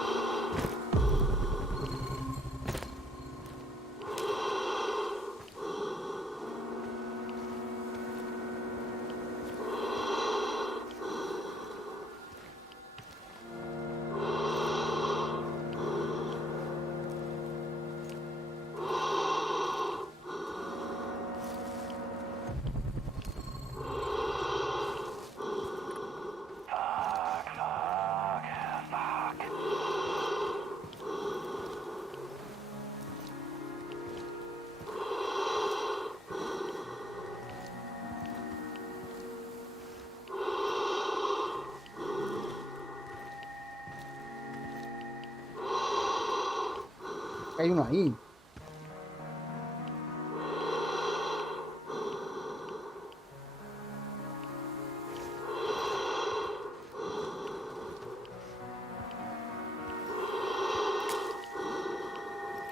Hay uno ahí.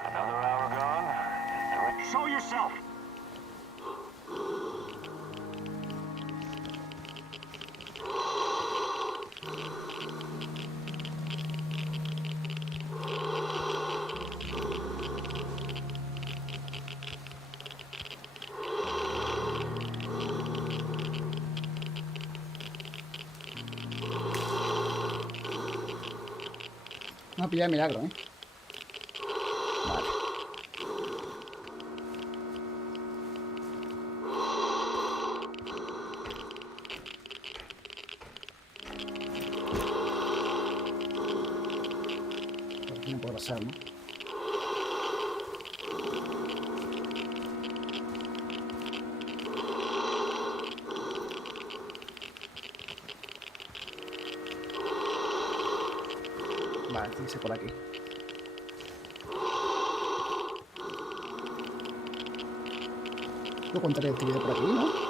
Another hour gone. Show yourself. No ha pillado milagro, ¿eh? Vale. Por aquí no puedo pasar, ¿no? Vale, tiene que ser por aquí. Puedo contar actividad por aquí, ¿no?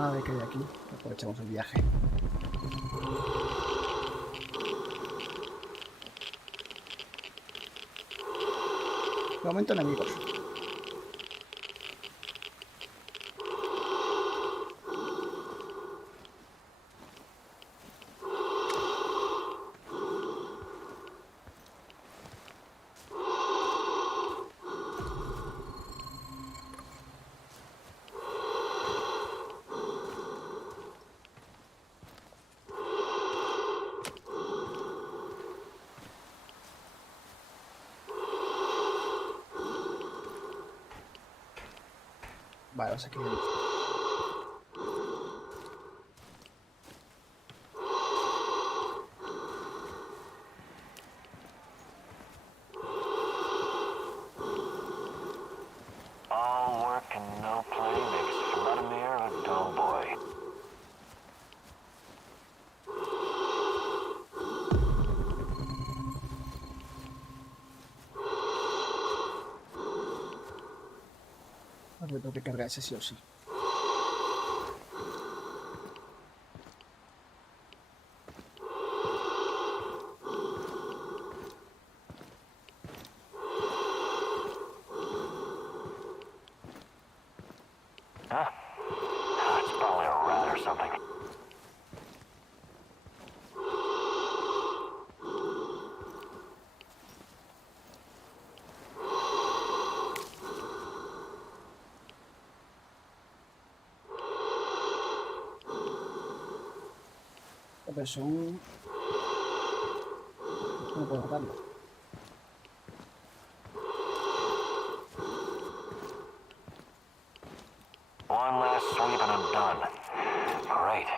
A ver qué hay aquí. Aprovechamos el viaje. De momento enemigos. Vale, vamos aquí. All work and no play makes Vladimir a dull boy. Ahora tengo que cargar ese sí o sí. Huh? It's probably a rat or something. Pero son... No puedo matarlo. One last sweep and I'm done. Great.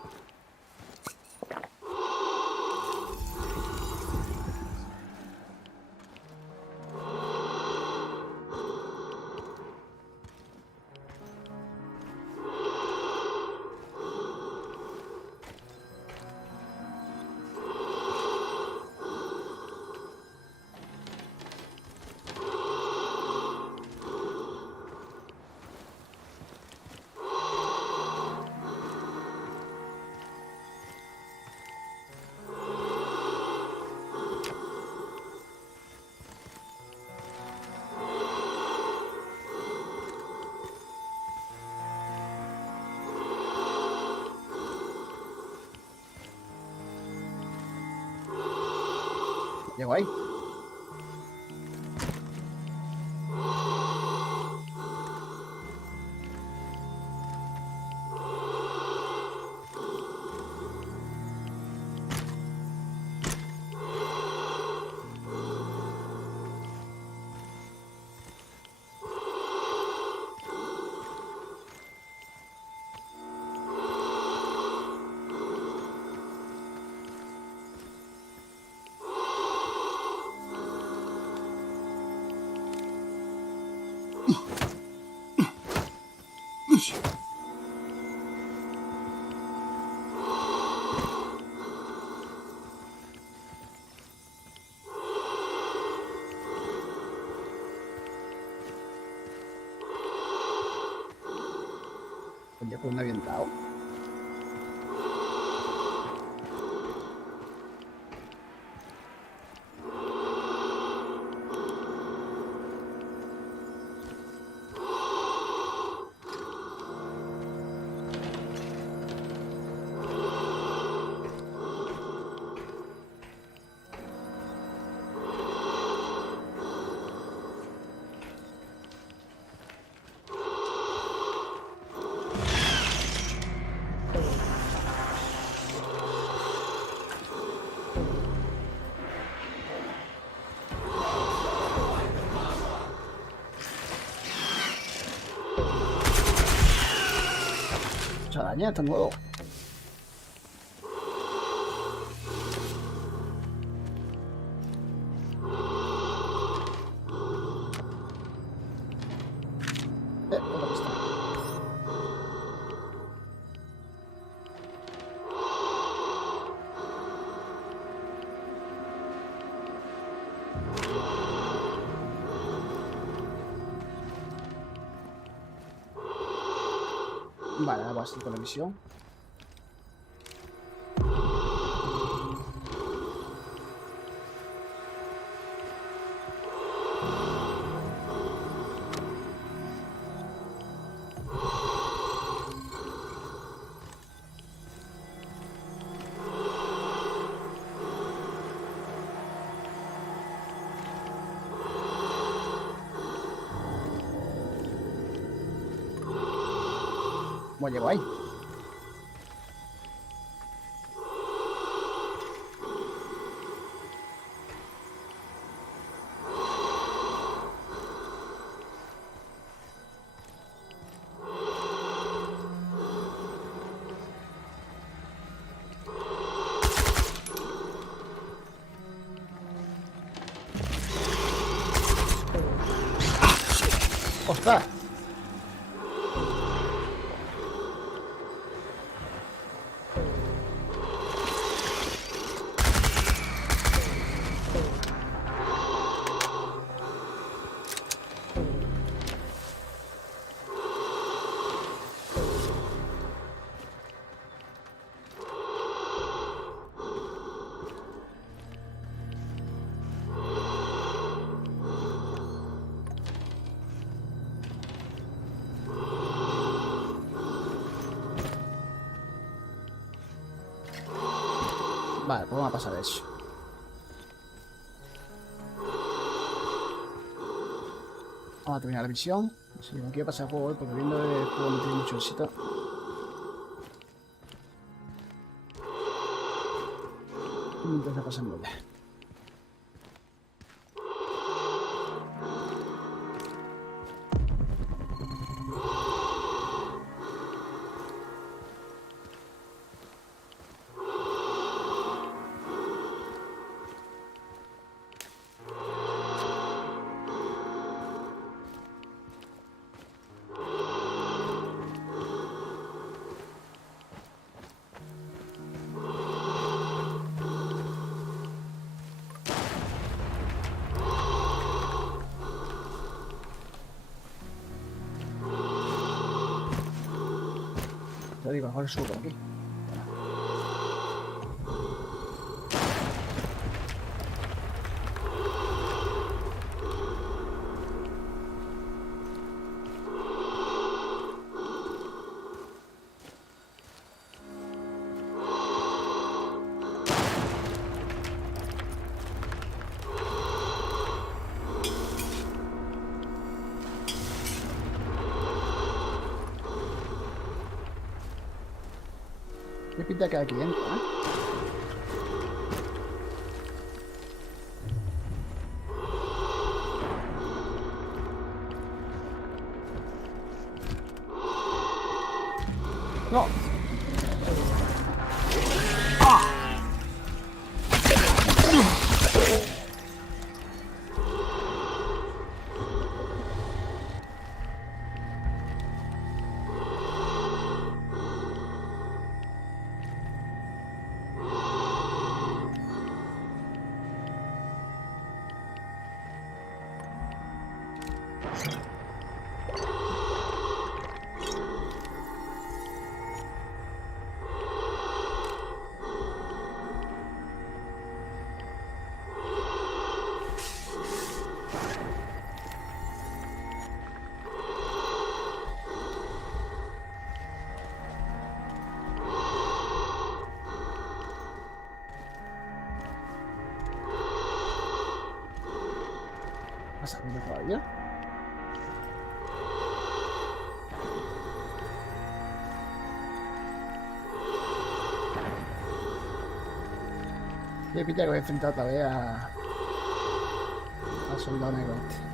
Llego ahí. Oye, pues me ha avientado. Mucha araña, está nuevo. Otra pista. Vale, ahora vas con la misión. ¿Cómo llego ahí? está. Vale, pues vamos a pasar eso. Vamos a terminar la misión. Si me quiero pasar el juego hoy, porque viendo el juego no tiene mucho éxito. Entonces pasamos ya. Te digo, mejor subo por aquí. ¿Qué pinta que aquí dentro, No. ¿Vas a venir todavía? Qué pinta que voy a enfrentar otra vez al soldado negro este.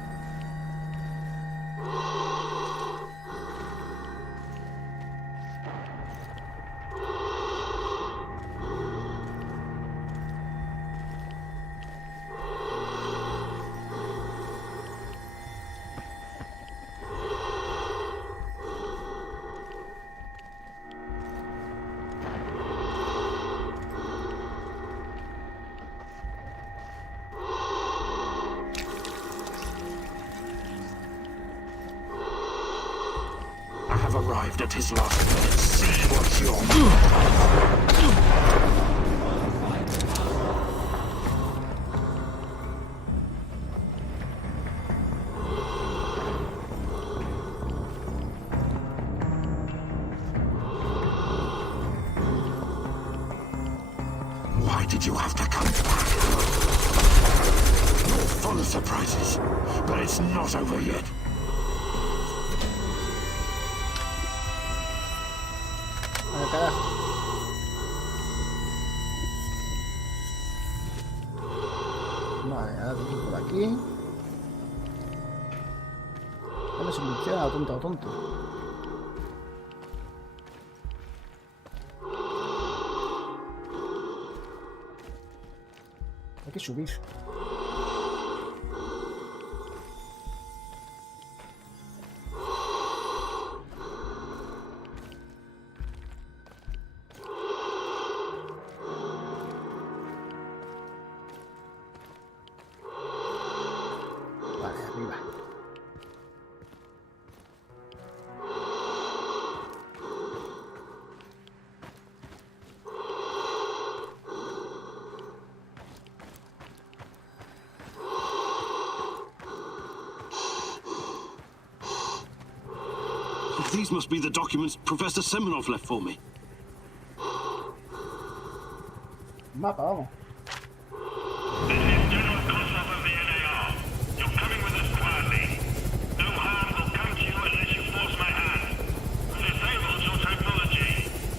I have arrived at his last minute. See what you're... Why did you have to come back? You're full of surprises, but it's not over yet. Carajo. Vale, ahora tengo que ir por aquí. No se funciona, tonto, tonto. Hay que subir. These must be the documents Professor Semenov left for me. Mapa, vamos. This is General Kosov of the NAR. You're coming with us quietly. No harm will come to you unless you force my hand. Disable your technology.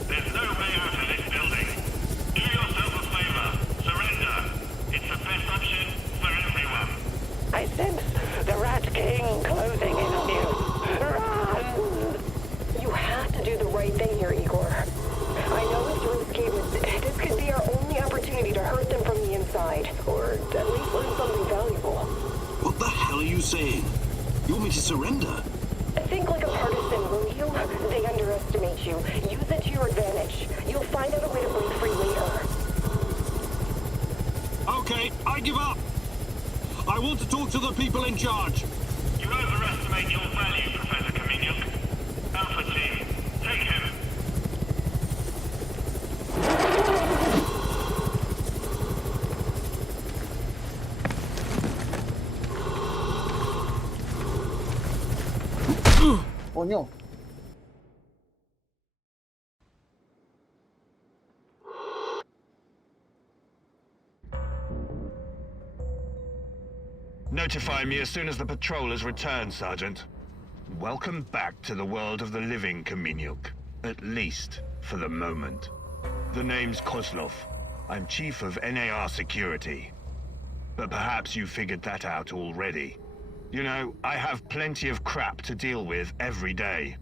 There's no way out of this building. Do yourself a favor. Surrender. It's the best option for everyone. I sense the Rat King closing in on you. Run! You have to do the right thing here, Igor. I know it's risky, but this could be our only opportunity to hurt them from the inside, or at least learn something valuable. What the hell are you saying? You want me to surrender? Think like a partisan, will you? They underestimate you. Use it to your advantage. You'll find out a way to break free later. Okay, I give up. I want to talk to the people in charge. You overestimate your value, Professor Kaminyuk. Alpha Team, take him. Coño. Notify me as soon as the patrol has returned, Sergeant. Welcome back to the world of the living, Kaminyuk. At least, for the moment. The name's Kozlov. I'm Chief of NAR Security. But perhaps you figured that out already. You know, I have plenty of crap to deal with every day.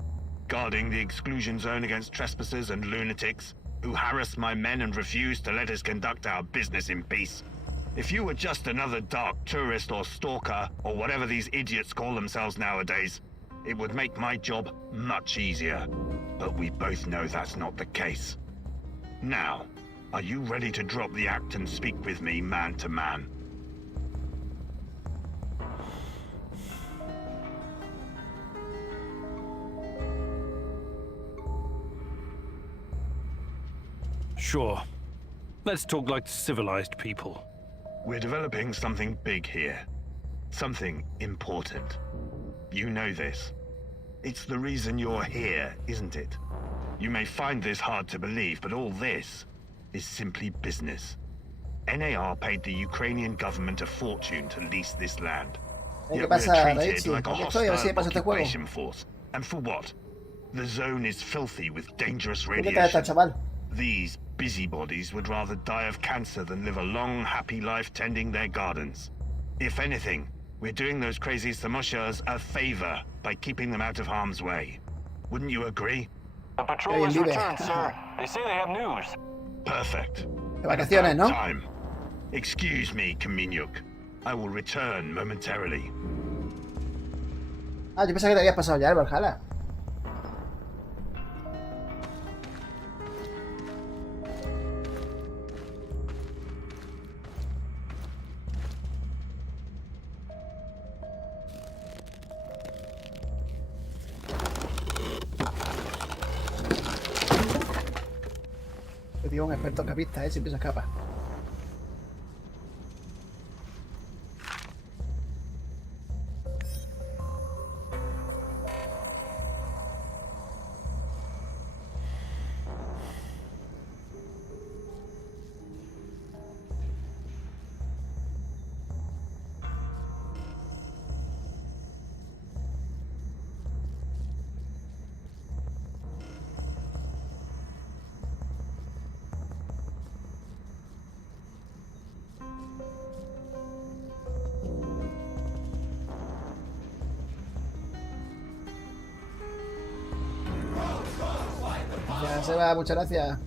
Guarding the exclusion zone against trespassers and lunatics who harass my men and refuse to let us conduct our business in peace. If you were just another dark tourist or stalker, or whatever these idiots call themselves nowadays, it would make my job much easier. But we both know that's not the case. Now, are you ready to drop the act and speak with me man to man? Sure. Let's talk like civilized people. We're developing something big here. Something important. You know this. It's the reason you're here, isn't it? You may find this hard to believe, but all this is simply business. NAR paid the Ukrainian government a fortune to lease this land. Yet we're treated like a hostile occupation force. And for what? The zone is filthy with dangerous radiation. These busybodies would rather die of cancer than live a long, happy life tending their gardens. If anything, we're doing those crazy Samoshas a favor by keeping them out of harm's way. Wouldn't you agree? The patrol has returned, sir. They say they have news. Perfect. Vacaciones, ¿no? Time. Excuse me, Kaminyuk. I will return momentarily. Ah, yo pensaba que te habías pasado ya el Valhalla. Un experto capista, siempre se escapa. Ya se va, muchas gracias.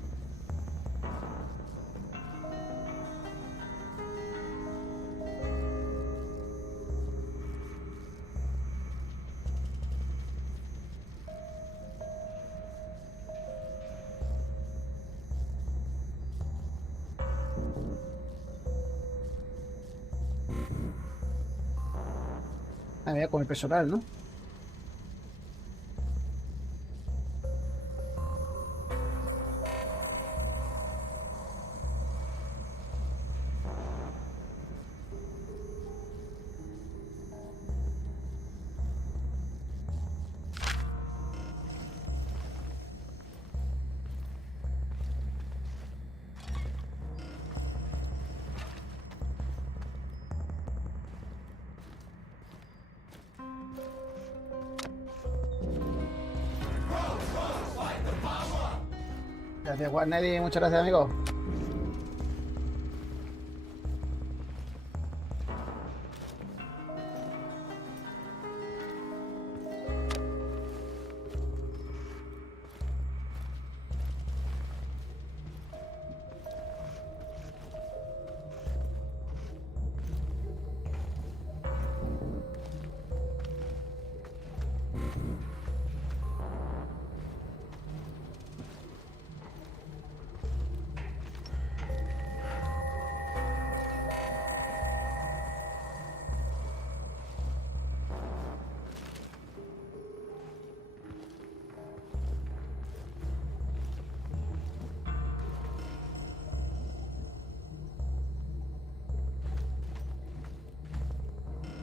Ah, mira, con el personal, ¿no? Gracias, Juan Nelly. Muchas gracias, amigo.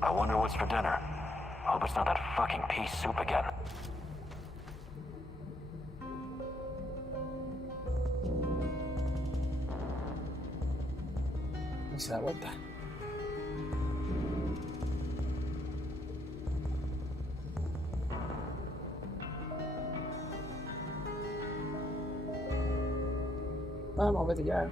I wonder what's for dinner. Hope it's not that fucking pea soup again. Y se da vuelta. Vamos, vete ya.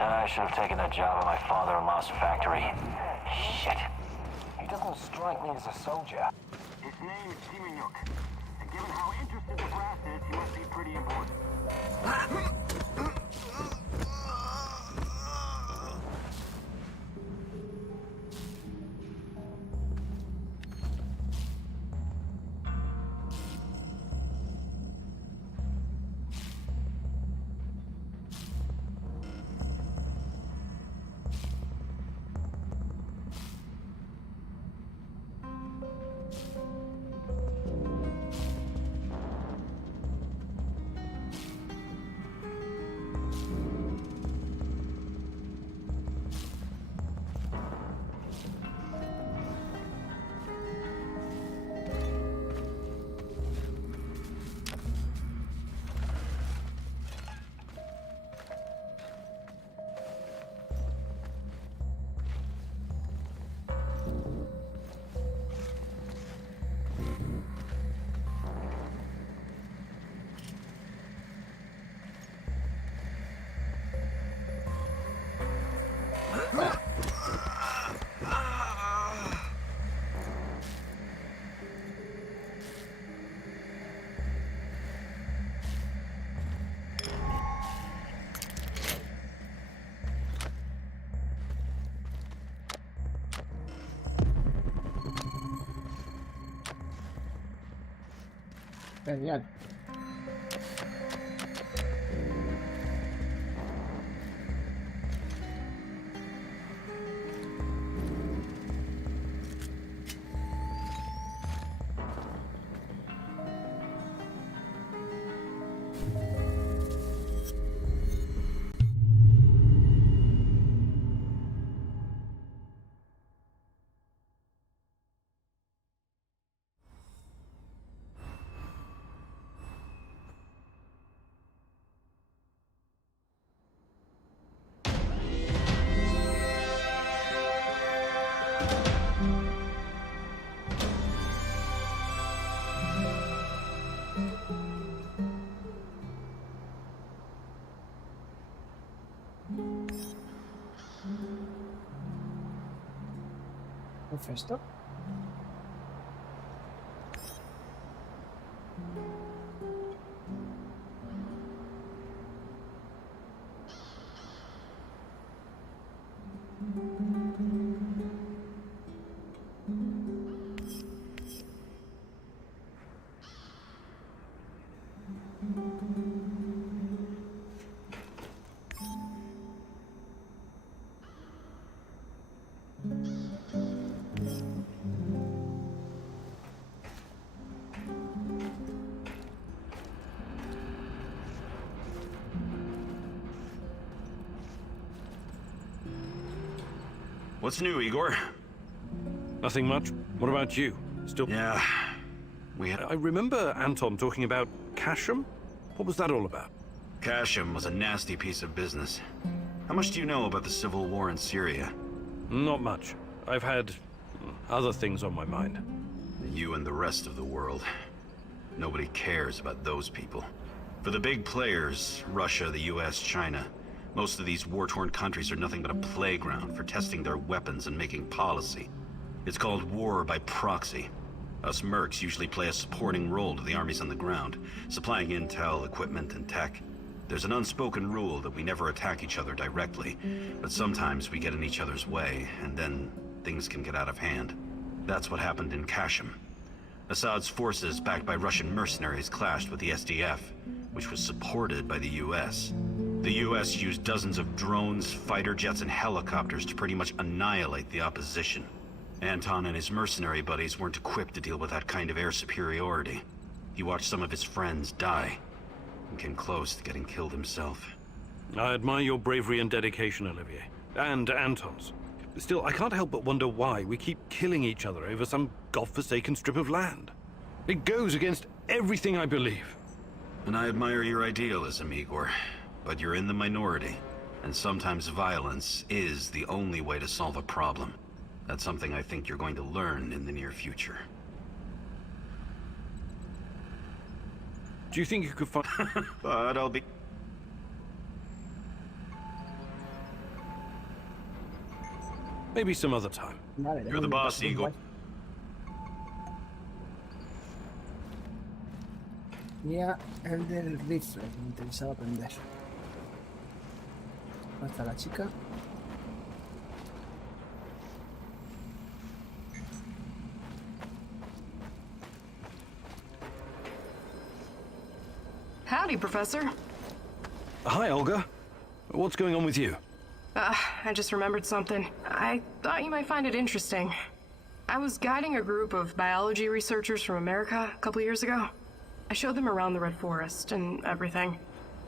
I should have taken that job at my father-in-law's factory. Shit. He doesn't strike me as a soldier. His name is Simenyuk, and given how interested the brass is, he must be pretty important. Genial. Perfecto. What's new, Igor? Nothing much. What about you? Still... Yeah, I remember Anton talking about Kashem. What was that all about? Kashem was a nasty piece of business. How much do you know about the civil war in Syria? Not much. I've had other things on my mind. You and the rest of the world. Nobody cares about those people. For the big players, Russia, the US, China, most of these war-torn countries are nothing but a playground for testing their weapons and making policy. It's called war by proxy. Us mercs usually play a supporting role to the armies on the ground, supplying intel, equipment, and tech. There's an unspoken rule that we never attack each other directly, but sometimes we get in each other's way, and then things can get out of hand. That's what happened in Kashim. Assad's forces, backed by Russian mercenaries, clashed with the SDF, which was supported by the US. The US used dozens of drones, fighter jets, and helicopters to pretty much annihilate the opposition. Anton and his mercenary buddies weren't equipped to deal with that kind of air superiority. He watched some of his friends die, and came close to getting killed himself. I admire your bravery and dedication, Olivier. And Anton's. Still, I can't help but wonder why we keep killing each other over some godforsaken strip of land. It goes against everything I believe. And I admire your idealism, Igor. But you're in the minority. And sometimes violence is the only way to solve a problem. That's something I think you're going to learn in the near future. Do you think you could find... But I'll be... Maybe some other time. Vale, You're the boss, Igor. Mira, el del rifle, me interesaba aprender. ¿Dónde está la chica? Howdy, Professor. Hi, Olga. What's going on with you? I just remembered something. I thought you might find it interesting. I was guiding a group of biology researchers from America a couple years ago. I showed them around the Red Forest and everything.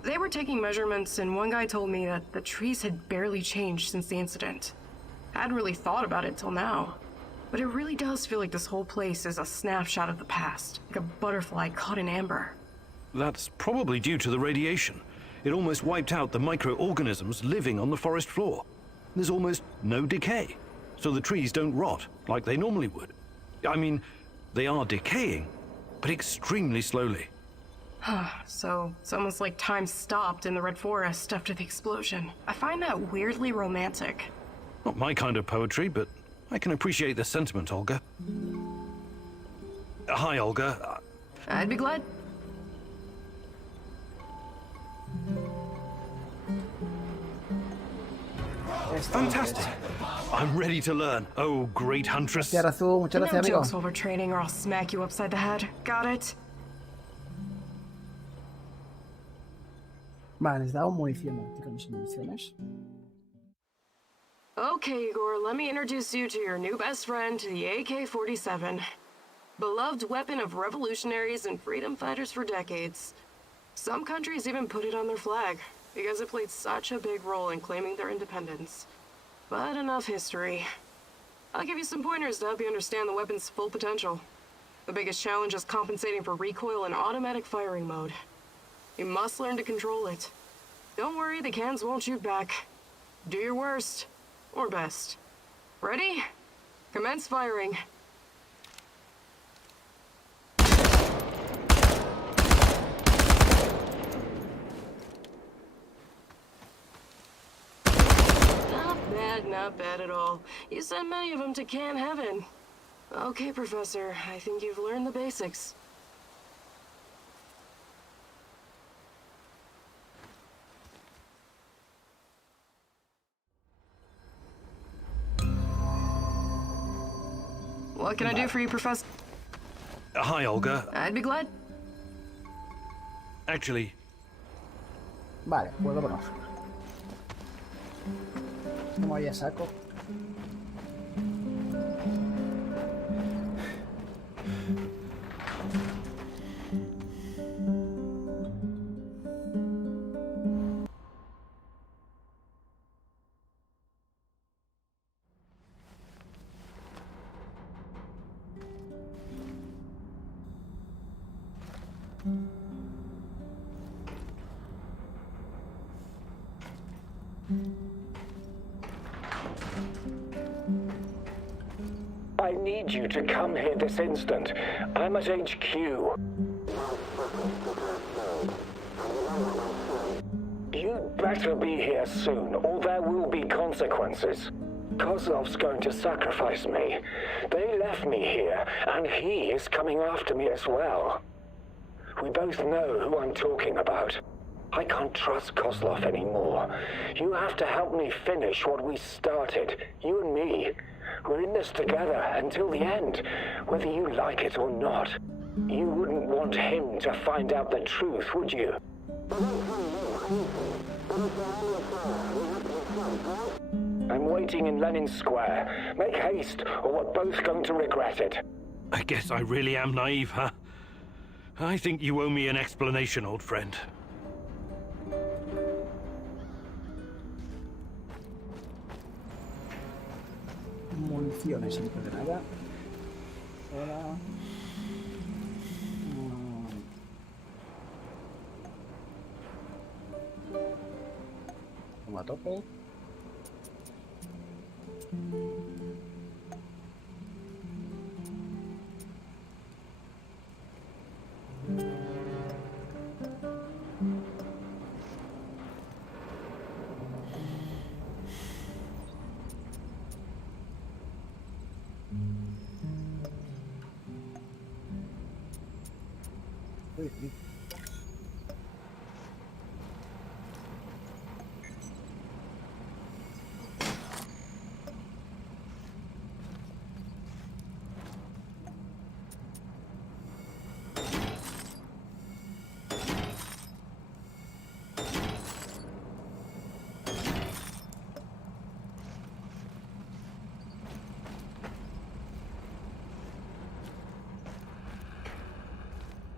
They were taking measurements, and one guy told me that the trees had barely changed since the incident. I hadn't really thought about it till now. But it really does feel like this whole place is a snapshot of the past, like a butterfly caught in amber. That's probably due to the radiation. It almost wiped out the microorganisms living on the forest floor. There's almost no decay, so the trees don't rot like they normally would. I mean, they are decaying, but extremely slowly. So it's almost like time stopped in the Red Forest after the explosion. I find that weirdly romantic. Not my kind of poetry, but I can appreciate the sentiment, Olga. Hi, Olga. I'd be glad. Fantastic. I'm ready to learn. Oh, great huntress. Gracias, Razú. Muchas No gracias, amigo. jokes while we're trading, or I'll smack you upside the head. Got it? Vale, les damos municiones. Tiramos municiones. Okay, Igor, let me introduce you to your new best friend, the AK-47. Beloved weapon of revolutionaries and freedom fighters for decades. Some countries even put it on their flag, because it played such a big role in claiming their independence. But enough history. I'll give you some pointers to help you understand the weapon's full potential. The biggest challenge is compensating for recoil in automatic firing mode. You must learn to control it. Don't worry, the cans won't shoot back. Do your worst. Or best. Ready? Commence firing. Not bad at all. You sent many of them to Can Heaven. Okay, Professor, I think you've learned the basics. What can I do for you, Professor? Hi, Olga. I'd be glad. Actually... Vale, pues vámonos. Vamos allá, saco. need you to come here this instant. I'm at HQ. You'd better be here soon, or there will be consequences. Kozlov's going to sacrifice me. They left me here, and he is coming after me as well. We both know who I'm talking about. I can't trust Kozlov anymore. You have to help me finish what we started, you and me. We're in this together until the end, whether you like it or not. You wouldn't want him to find out the truth, would you? I'm waiting in Lenin Square. Make haste, or we're both going to regret it. I guess I really am naive, huh? I think you owe me an explanation, old friend. Municiones, no de nada. Hola. Vamos a tope.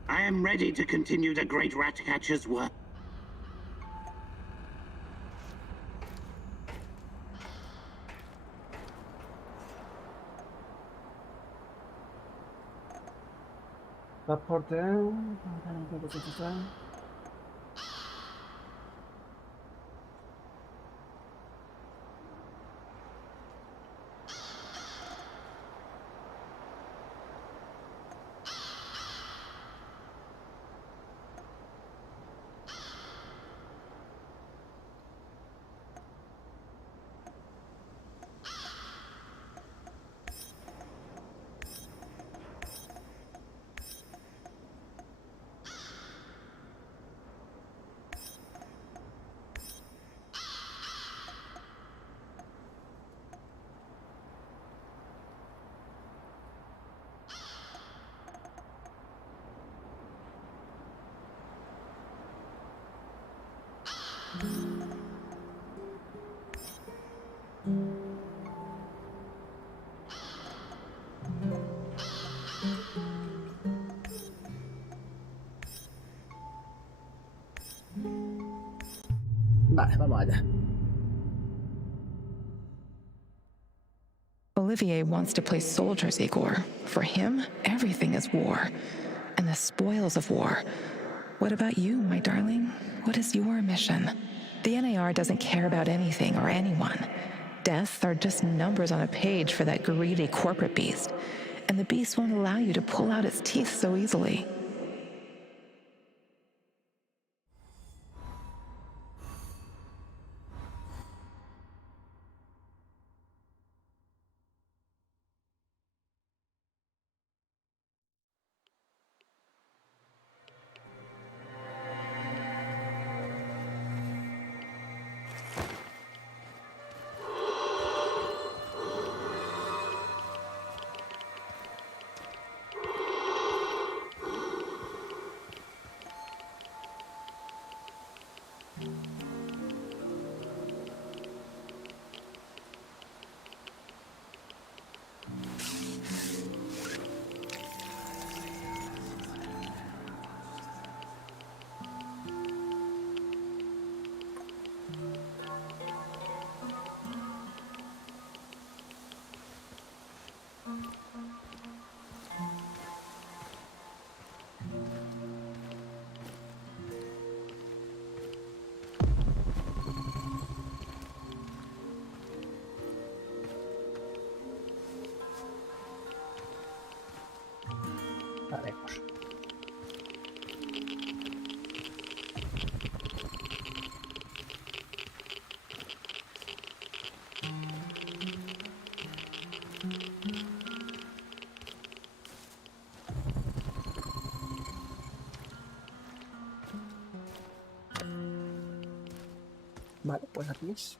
I am ready to continue the great rat catcher's work. Pasporte. Vale, vamos allá. Olivier wants to play soldiers, Igor. For him, everything is war. And the spoils of war. What about you, my darling? What is your mission? The NAR doesn't care about anything or anyone. Deaths are just numbers on a page for that greedy corporate beast. And the beast won't allow you to pull out its teeth so easily. Vale, pues aquí es.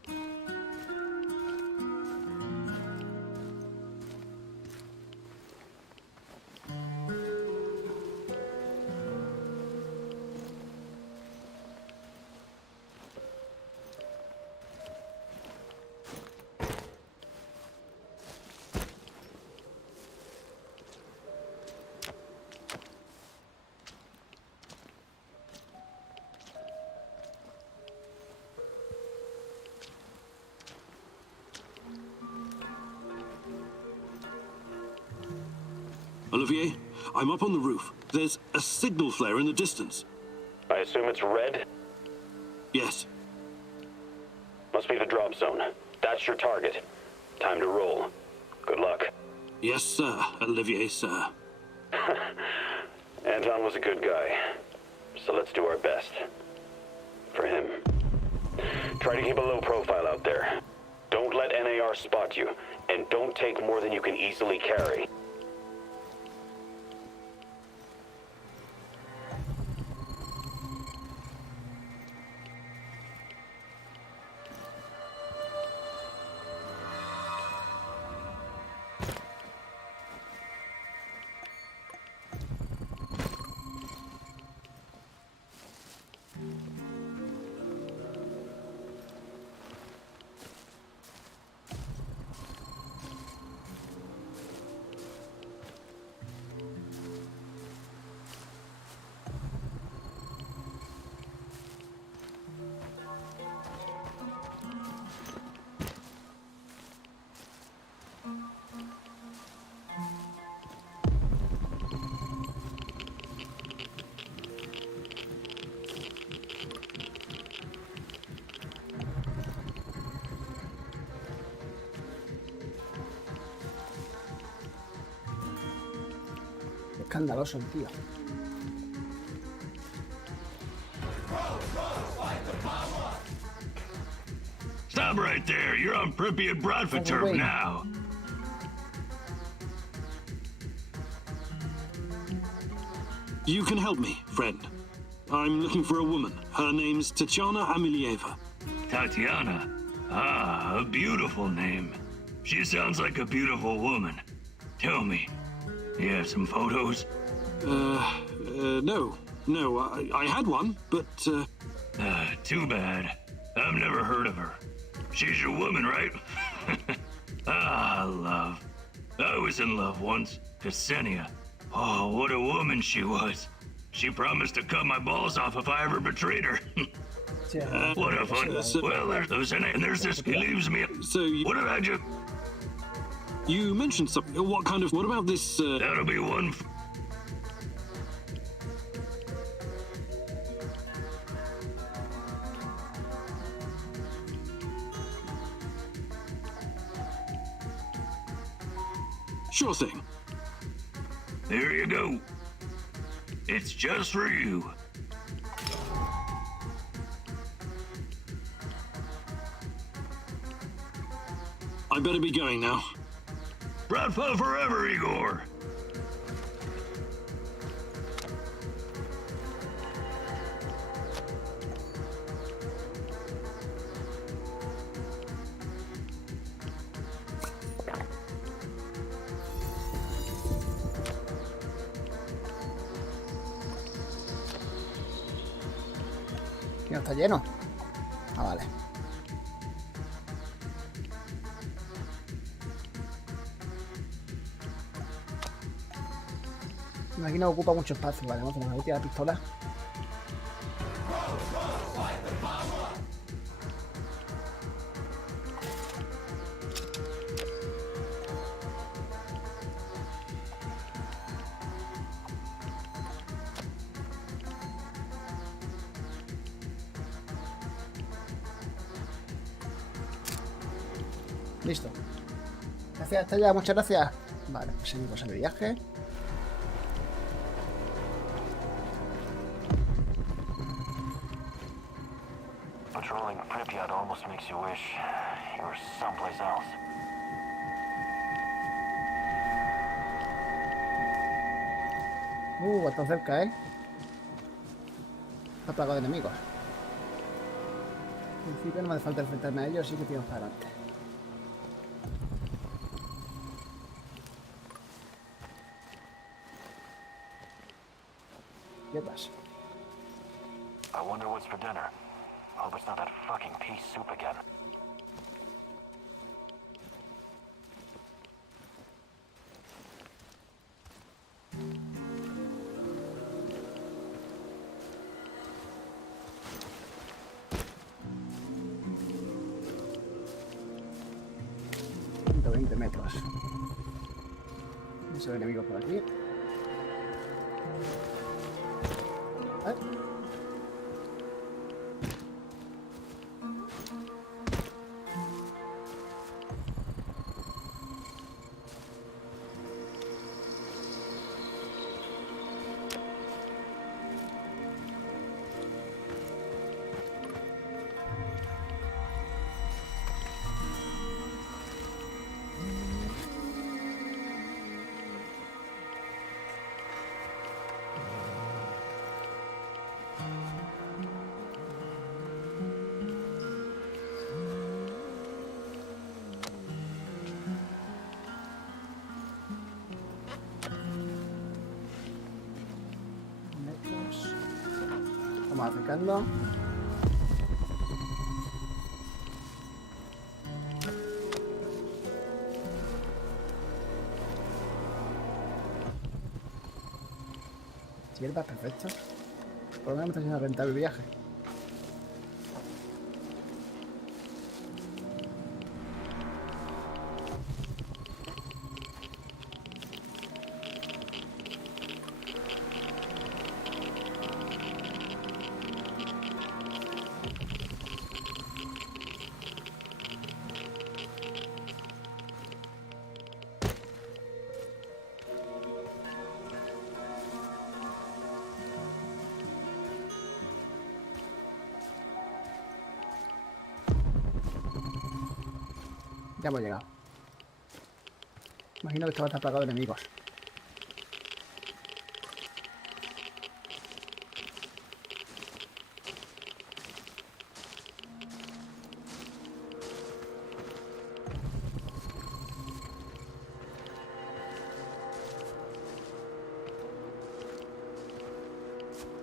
Olivier, I'm up on the roof. There's a signal flare in the distance. I assume it's red? Yes. Must be the drop zone. That's your target. Time to roll. Good luck. Yes, sir, Olivier, sir. Anton was a good guy. So let's do our best. For him. Try to keep a low profile out there. Don't let NAR spot you. And don't take more than you can easily carry. Escandaloso el tío. Stop right there. You're on Pripyat Bradford turf wait. now. You can help me, friend. I'm looking for a woman. Her name's Tatiana Amelieva. Tatiana. Ah, a beautiful name. She sounds like a beautiful woman. Tell me, you have some photos? No. No, I had one, but, Too bad. I've never heard of her. She's your woman, right? Ah, love. I was in love once. Ksenia. Oh, what a woman she was. She promised to cut my balls off if I ever betrayed her. What a fun. Well, there's those in it, and there's this. He leaves me. So What did I just? you mentioned something. What about this, That'll be one. Sure thing. There you go. It's just for you. I better be going now. Bradford forever, Igor. Que no está lleno. Ah, vale. Aquí no ocupa mucho espacio, vale, vamos a poner la pistola. Listo. Gracias, hasta ya, muchas gracias. Vale, pues seguimos el viaje. Patrolling Pripyat almost makes you wish you were someplace else. Está cerca, ¿eh? Está plagado de enemigos. En principio no me hace falta enfrentarme a ellos, así que tiramos para adelante. ¿Qué pasa? I wonder what's for dinner. Hope it's not that fucking pea soup again. Metros. Esos enemigos por aquí. Vamos acercando. Hierba, perfecto. Por lo menos me está haciendo rentable el viaje. Ya hemos llegado. Imagino que esto va a estar plagado de enemigos.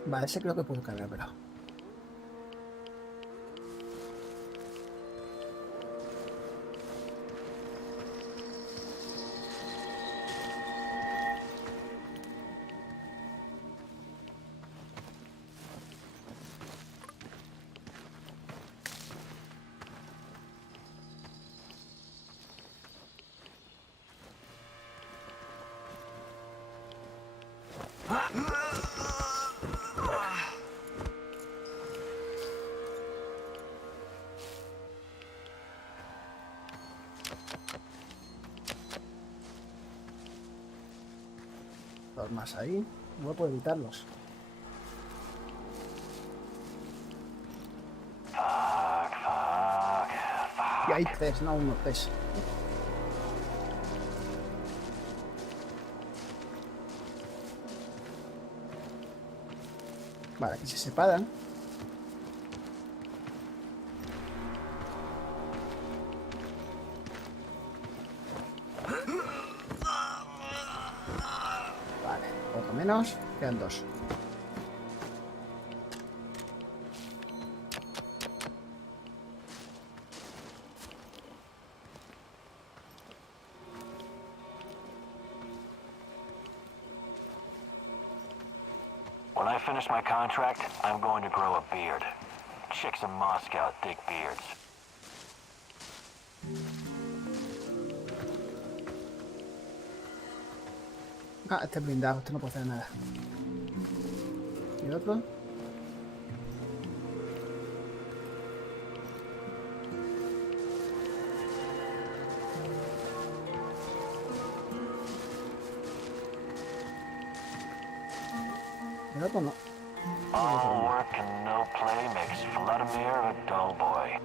Vale, ese creo que puedo cargar, pero... Dos más ahí. No puedo evitarlos. Y hay tres, no uno, tres. Vale, aquí se separan. Vale, otro menos. Quedan dos. When I finish my contract, I'm going to grow a beard. Chicks in Moscow dig beards. Ah, este es blindado, este no puede hacer nada. ¿Y el otro? El otro no. All work and no play makes Vladimir a dull boy.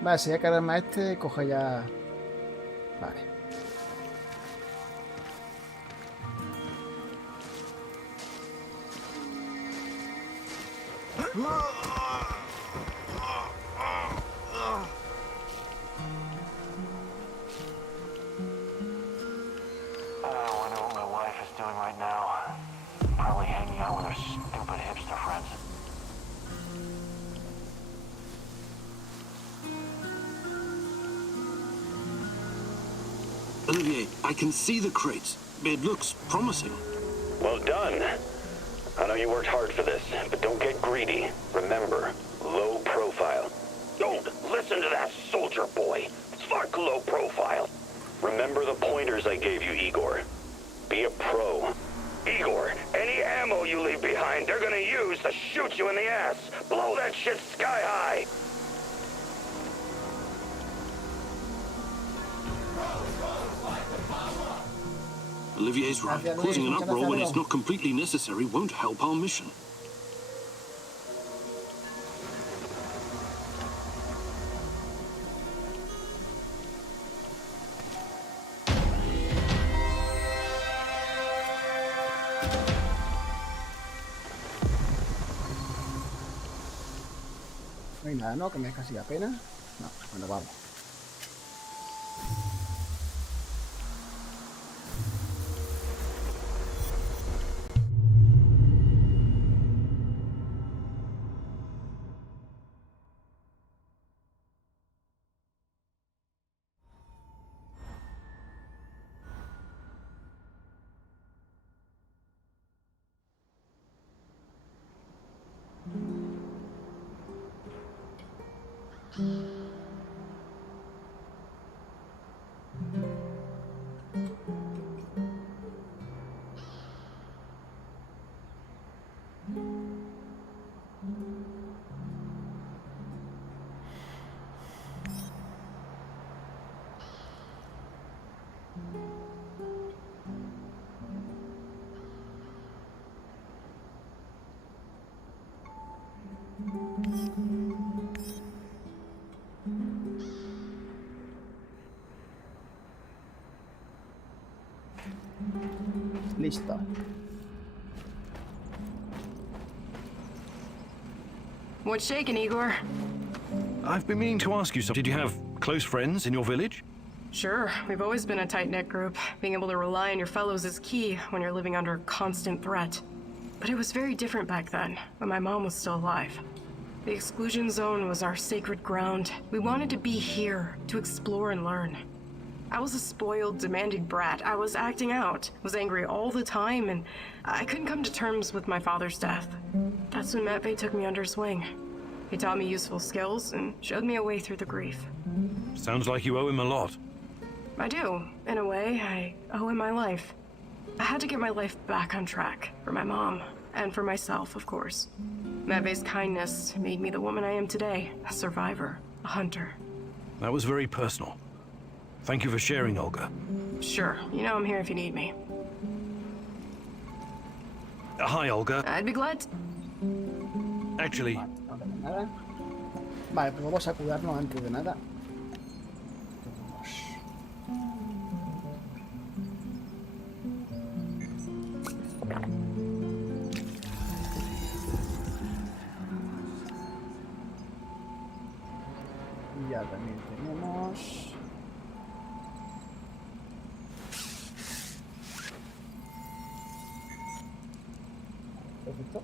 Vale, si voy a cargarme a este, coge ya... Vale. I wonder what my wife is doing right now. Probably hanging out with her stupid hipster friends. Olivier, I can see the crates. It looks promising. Well done. I know you worked hard for this, but don't get greedy. Remember, low profile. Don't listen to that soldier boy. Fuck low profile. Remember the pointers I gave you, Igor. Be a pro. Igor, any ammo you leave behind, they're gonna use to shoot you in the ass. Blow that shit sky high. Olivier's right. Causing an uproar when it's not completely necessary won't help our mission. No hay nada, ¿no? Que me es casi apenas. No, bueno, vamos. Listo. What's shaking, Igor? I've been meaning to ask you something. Did you have close friends in your village? Sure, we've always been a tight-knit group. Being able to rely on your fellows is key when you're living under constant threat. But it was very different back then, when my mom was still alive. The exclusion zone was our sacred ground. We wanted to be here, to explore and learn. I was a spoiled, demanding brat. I was acting out, was angry all the time, and I couldn't come to terms with my father's death. That's when Matvey took me under his wing. He taught me useful skills and showed me a way through the grief. Sounds like you owe him a lot. I do. In a way, I owe him my life. I had to get my life back on track, for my mom, and for myself, of course. Matvey's kindness made me the woman I am today, a survivor, a hunter. That was very personal. Thank you for sharing, Olga. Sure, you know I'm here if you need me. Hi, Olga. I'd be glad to... Actually... No tengo nada. Vale, pues vamos a curarnos antes de nada. Ya también tenemos... Perfecto.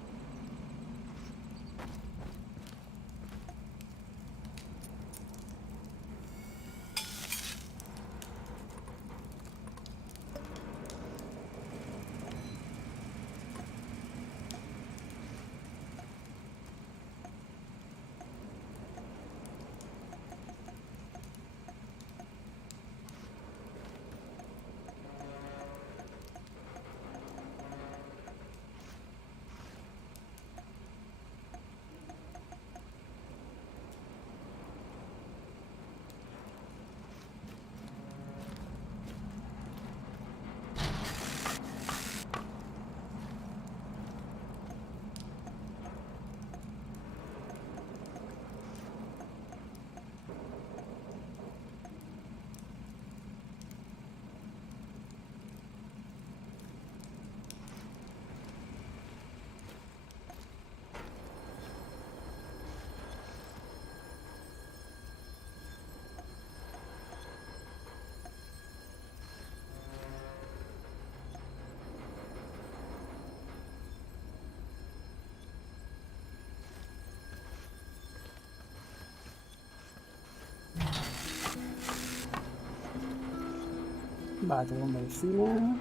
Vale, tenemos medicina.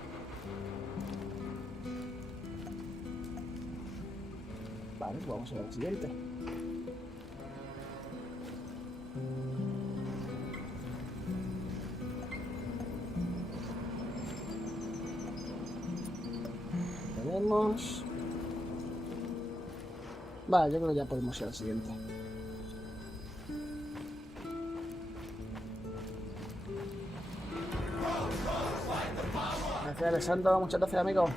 Vale, pues vamos a ver el siguiente. Tenemos... Vale, yo creo que ya podemos ir al siguiente. Gracias, Alessandro. Muchas gracias, amigo.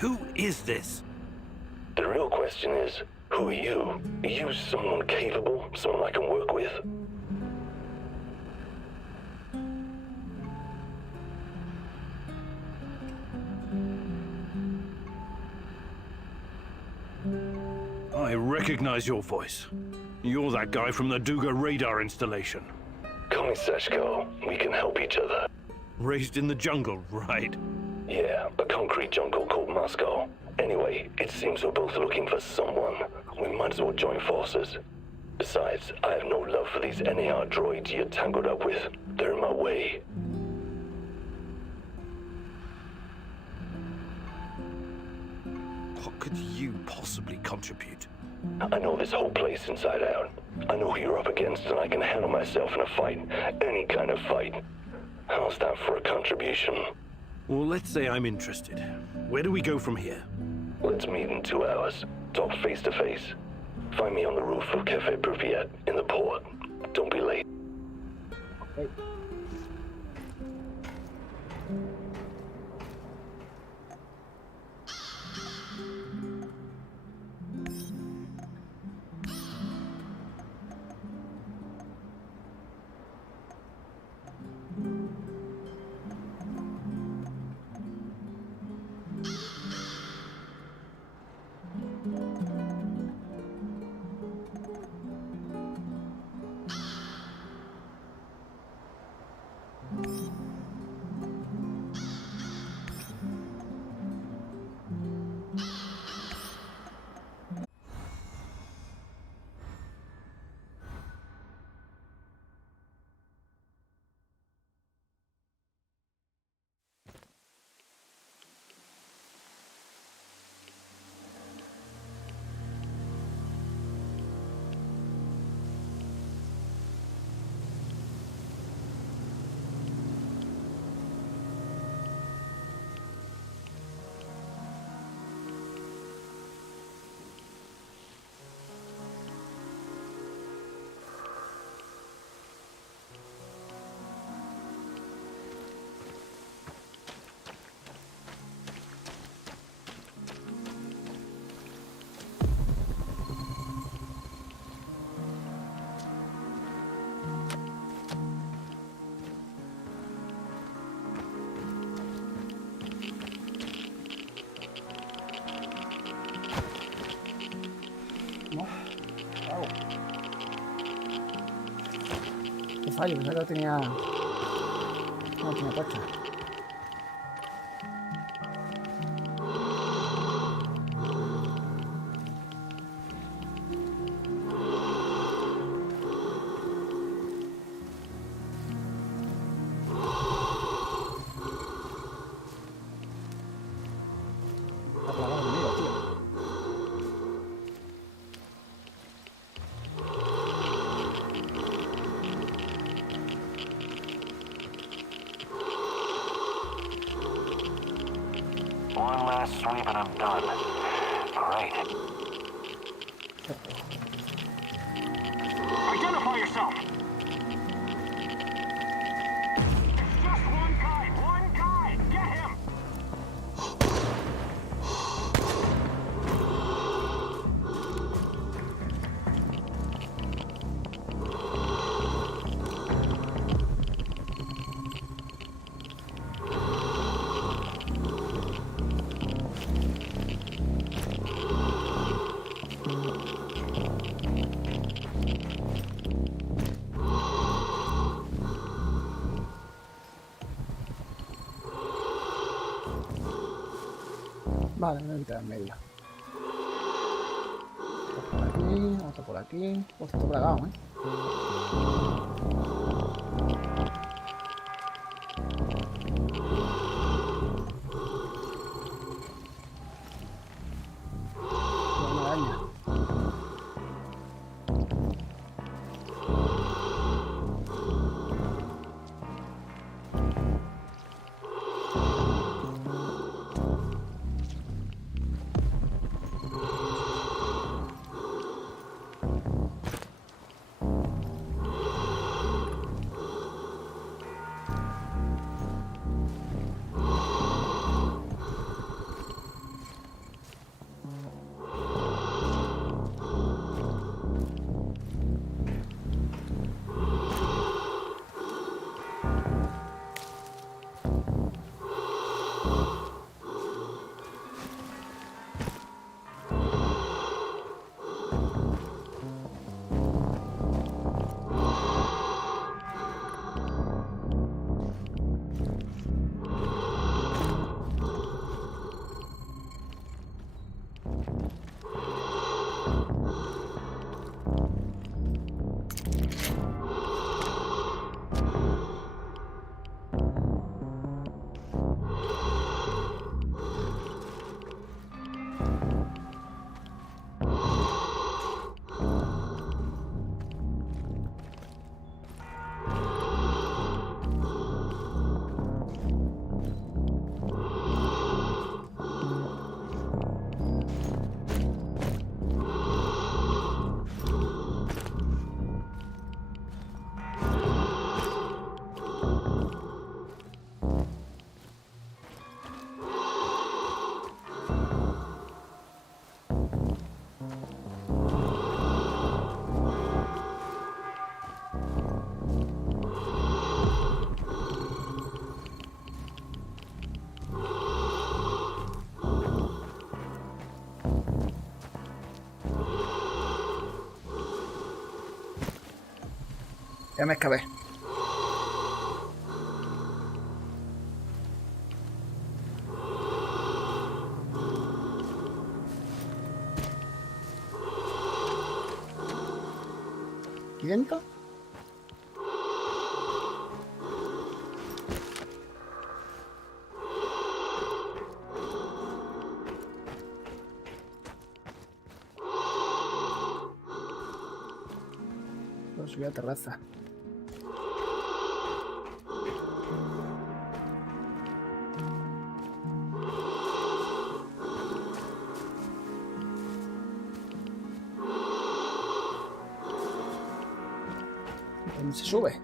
Who is this? The real question is, who are you? Are you someone capable? Someone I can work with? I recognize your voice. You're that guy from the Duga radar installation. Call me Seshko. We can help each other. Raised in the jungle, right? Yeah, a concrete jungle called Moscow. Anyway, it seems we're both looking for someone. We might as well join forces. Besides, I have no love for these NAR droids you're tangled up with. They're in my way. What could you possibly contribute? I know this whole place inside out. I know who you're up against, and I can handle myself in a fight. Any kind of fight. How's that for a contribution? Well, let's say I'm interested. Where do we go from here? Let's meet in 2 hours. Talk face to face. Find me on the roof of Cafe Pripyat in the port. Don't be late. Okay. Qué fallo, pensaba que lo tenía... No lo tenía puesto. Está plagado conmigo, tío. One last sweep and I'm done. Great. Identify yourself! It's just one guy! One guy! Get him! Vale, me voy a quitar en medio. Otro por aquí, otro por aquí. Otro plagado, Una araña. Ya me escapé. ¿Y dentro? Puedo subir a la terraza. ¿Dónde se sube?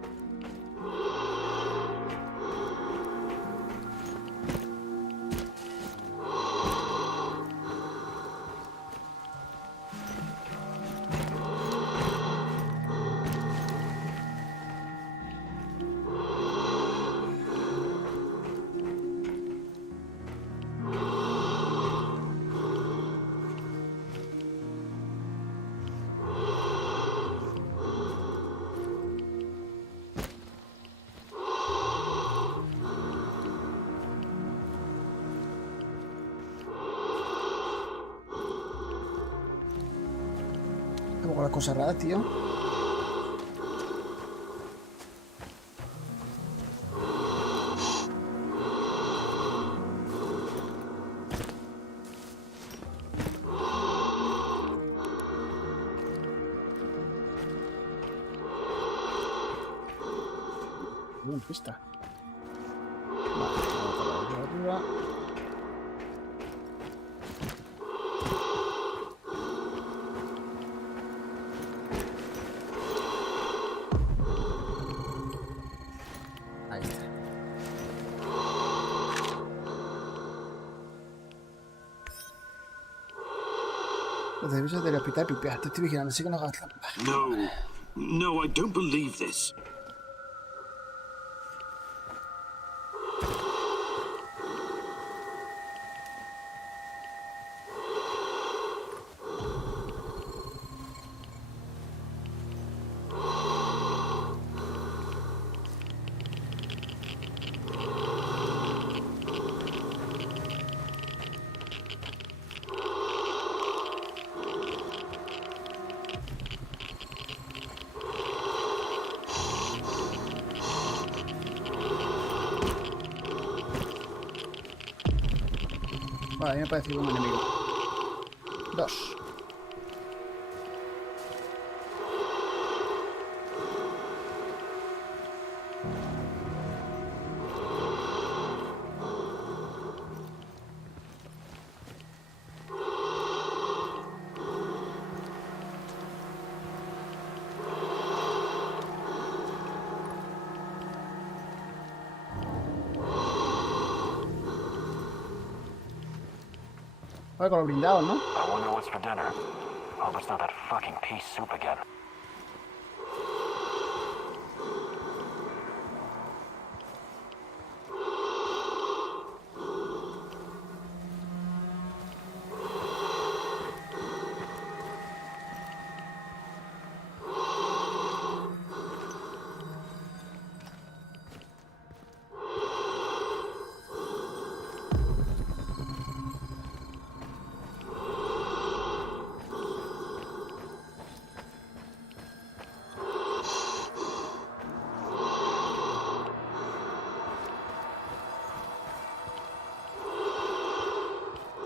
Tengo la cosa rara, tío. Bien, pista. Vale, vamos a arriba. Ahí está. Los servicios del hospital Pipiá. Te estoy vigilando, así que no hagas trampa. No, I don't believe this. Vale, a mí me parece un enemigo. 2. Con los blindados, ¿no? I wonder what's for dinner. Hope it's not that fucking pea soup again.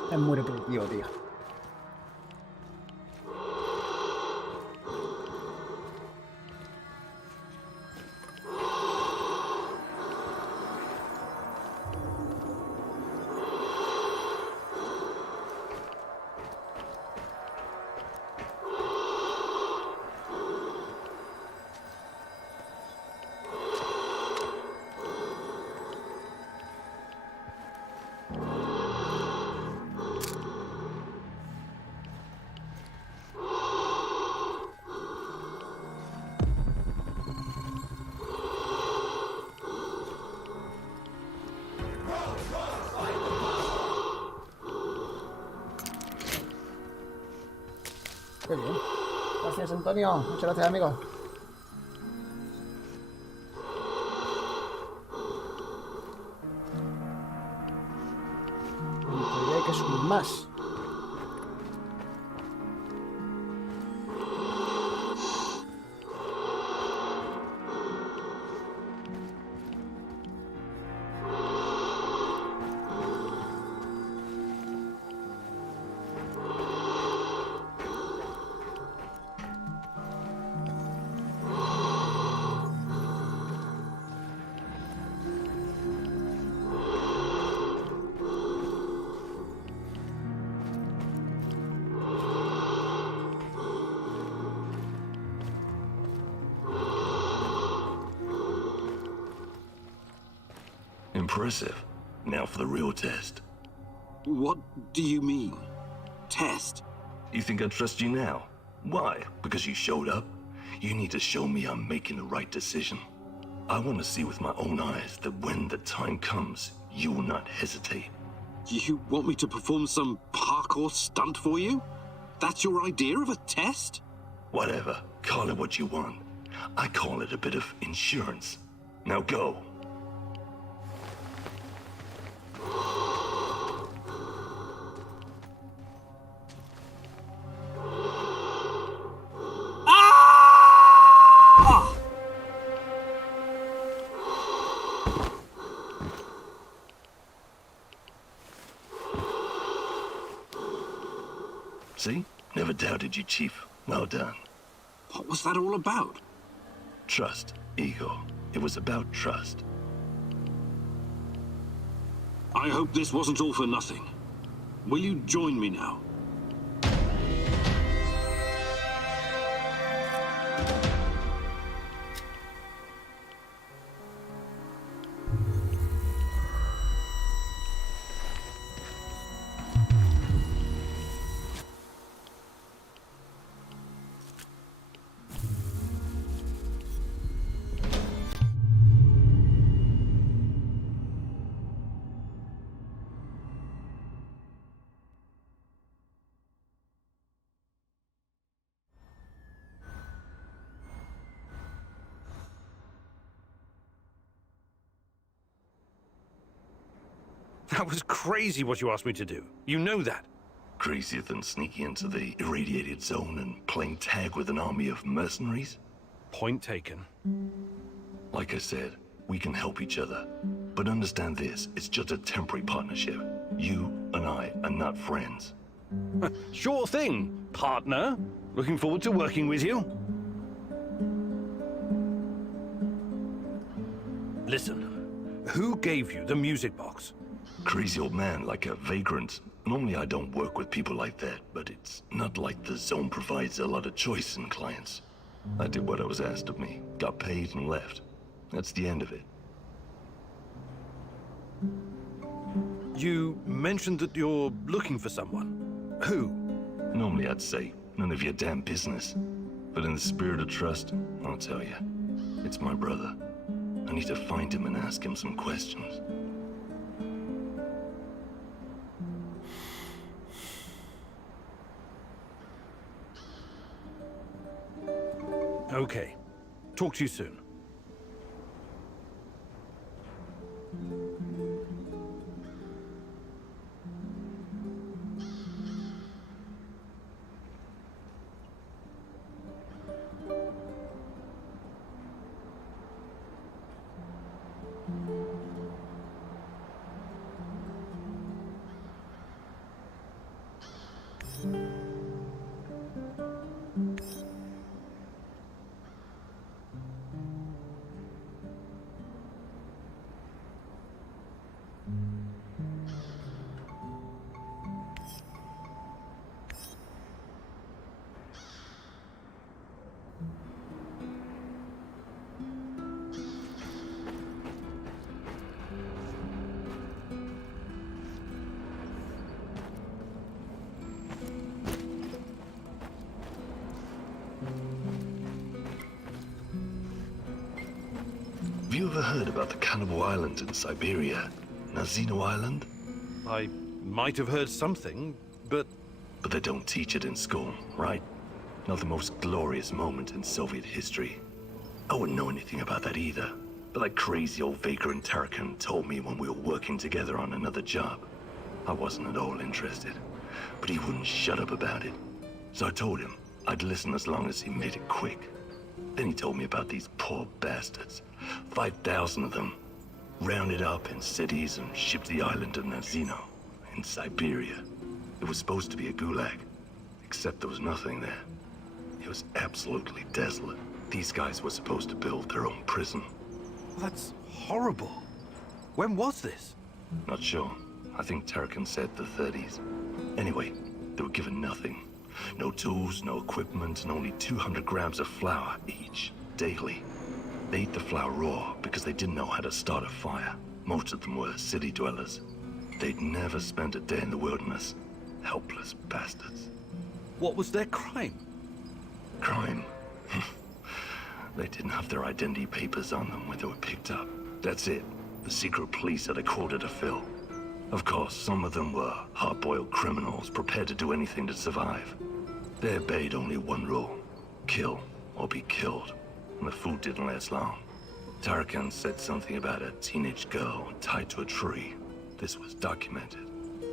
Es muy repetitivo, tío. Qué bien. Gracias, Antonio. Muchas gracias, amigo. Y hay que subir más. Impressive. Now for the real test. What do you mean? Test? You think I trust you now? Why? Because you showed up? You need to show me I'm making the right decision. I want to see with my own eyes that when the time comes, you will not hesitate. You want me to perform some parkour stunt for you? That's your idea of a test? Whatever. Call it what you want. I call it a bit of insurance. Now go. See? Never doubted you, Chief. Well done. What was that all about? Trust, Ego. It was about trust. I hope this wasn't all for nothing. Will you join me now? That was crazy what you asked me to do. You know that. Crazier than sneaking into the irradiated zone and playing tag with an army of mercenaries? Point taken. Like I said, we can help each other. But understand this, it's just a temporary partnership. You and I are not friends. Sure thing, partner. Looking forward to working with you. Listen, who gave you the music box? Crazy old man, like a vagrant. Normally I don't work with people like that, but it's not like the zone provides a lot of choice in clients. I did what I was asked of me, got paid and left. That's the end of it. You mentioned that you're looking for someone. Who? Normally I'd say, none of your damn business. But in the spirit of trust, I'll tell you. It's my brother. I need to find him and ask him some questions. Okay. Talk to you soon. Have you ever heard about the Cannibal Island in Siberia? Nazino Island? I might have heard something, but... But they don't teach it in school, right? Not the most glorious moment in Soviet history. I wouldn't know anything about that either. But that crazy old vagrant Tarakan told me when we were working together on another job. I wasn't at all interested, but he wouldn't shut up about it. So I told him I'd listen as long as he made it quick. Then he told me about these poor bastards. 5,000 of them, rounded up in cities and shipped to the island of Nazino, in Siberia. It was supposed to be a gulag, except there was nothing there. It was absolutely desolate. These guys were supposed to build their own prison. That's horrible. When was this? Not sure. I think Tarakan said the 30s. Anyway, they were given nothing. No tools, no equipment, and only 200 grams of flour each, daily. They ate the flour raw because they didn't know how to start a fire. Most of them were city dwellers. They'd never spent a day in the wilderness. Helpless bastards. What was their crime? Crime? They didn't have their identity papers on them when they were picked up. That's it. The secret police had a quota to fill. Of course, some of them were hard-boiled criminals prepared to do anything to survive. They obeyed only one rule: kill or be killed. And the food didn't last long. Tarakan said something about a teenage girl tied to a tree. This was documented.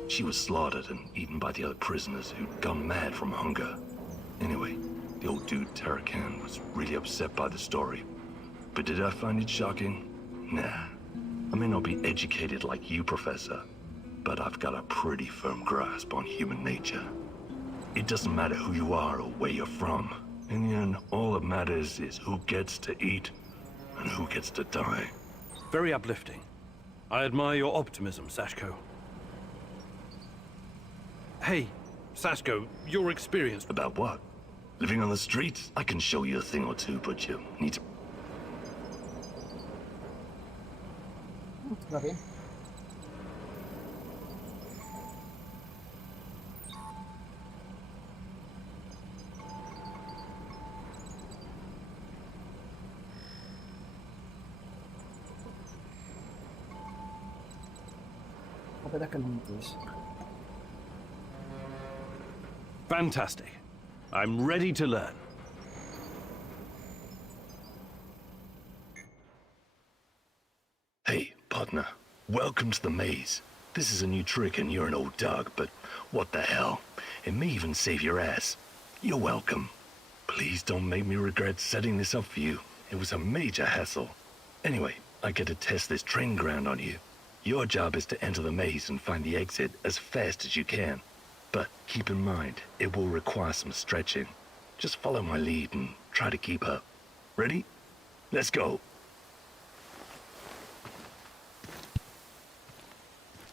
She was slaughtered and eaten by the other prisoners who'd gone mad from hunger. Anyway, the old dude Tarakan was really upset by the story. But did I find it shocking? Nah. I may not be educated like you, Professor, but I've got a pretty firm grasp on human nature. It doesn't matter who you are or where you're from. In the end, all that matters is who gets to eat and who gets to die. Very uplifting. I admire your optimism, Sashko. Hey, Sashko, your experience... About what? Living on the streets? I can show you a thing or two, but you need to... Va bien. Óperas calientes. Fantastic. I'm ready to learn. Hey, partner. Welcome to the maze. This is a new trick and you're an old dog, but what the hell? It may even save your ass. You're welcome. Please don't make me regret setting this up for you. It was a major hassle. Anyway, I get to test this training ground on you. Your job is to enter the maze and find the exit as fast as you can. But keep in mind, it will require some stretching. Just follow my lead and try to keep up. Ready? Let's go.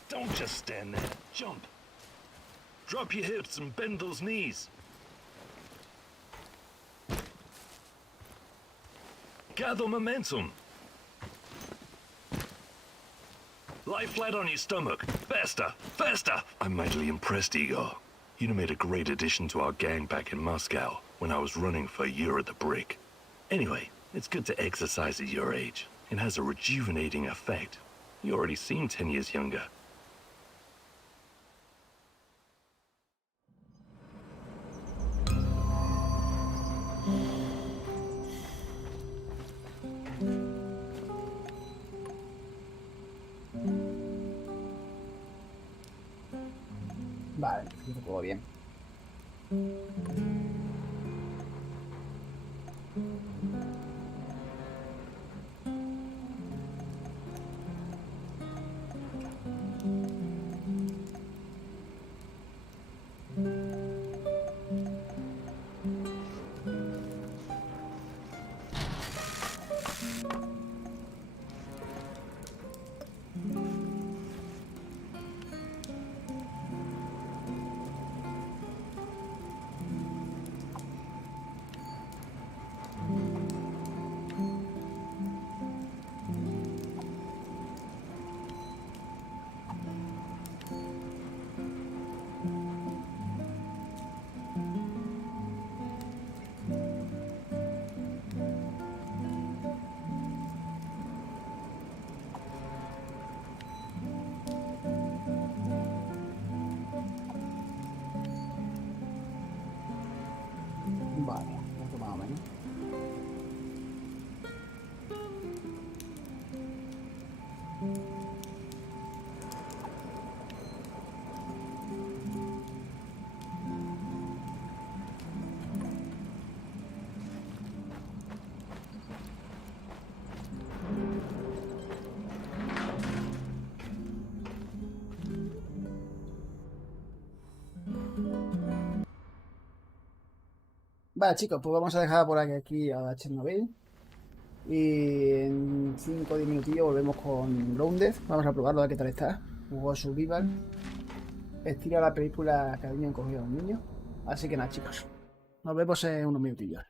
Don't just stand there. Jump. Drop your hips and bend those knees. Gather momentum. Lie flat on your stomach. Faster, faster. I'm mightily impressed, Igor. You made a great addition to our gang back in Moscow when I was running for a year at the Brick. Anyway, it's good to exercise at your age. It has a rejuvenating effect. You already seem 10 years younger. Vale, todo bien. Vale, esto más o menos. Vale, chicos, pues vamos a dejar por aquí a Chernobyl. Y en 5 o 10 minutillos volvemos con Grounded. Vamos a probarlo a ver qué tal está. Juego Survival. Estilo la película que habían cogido a los niños. Así que nada, chicos. Nos vemos en unos minutillos.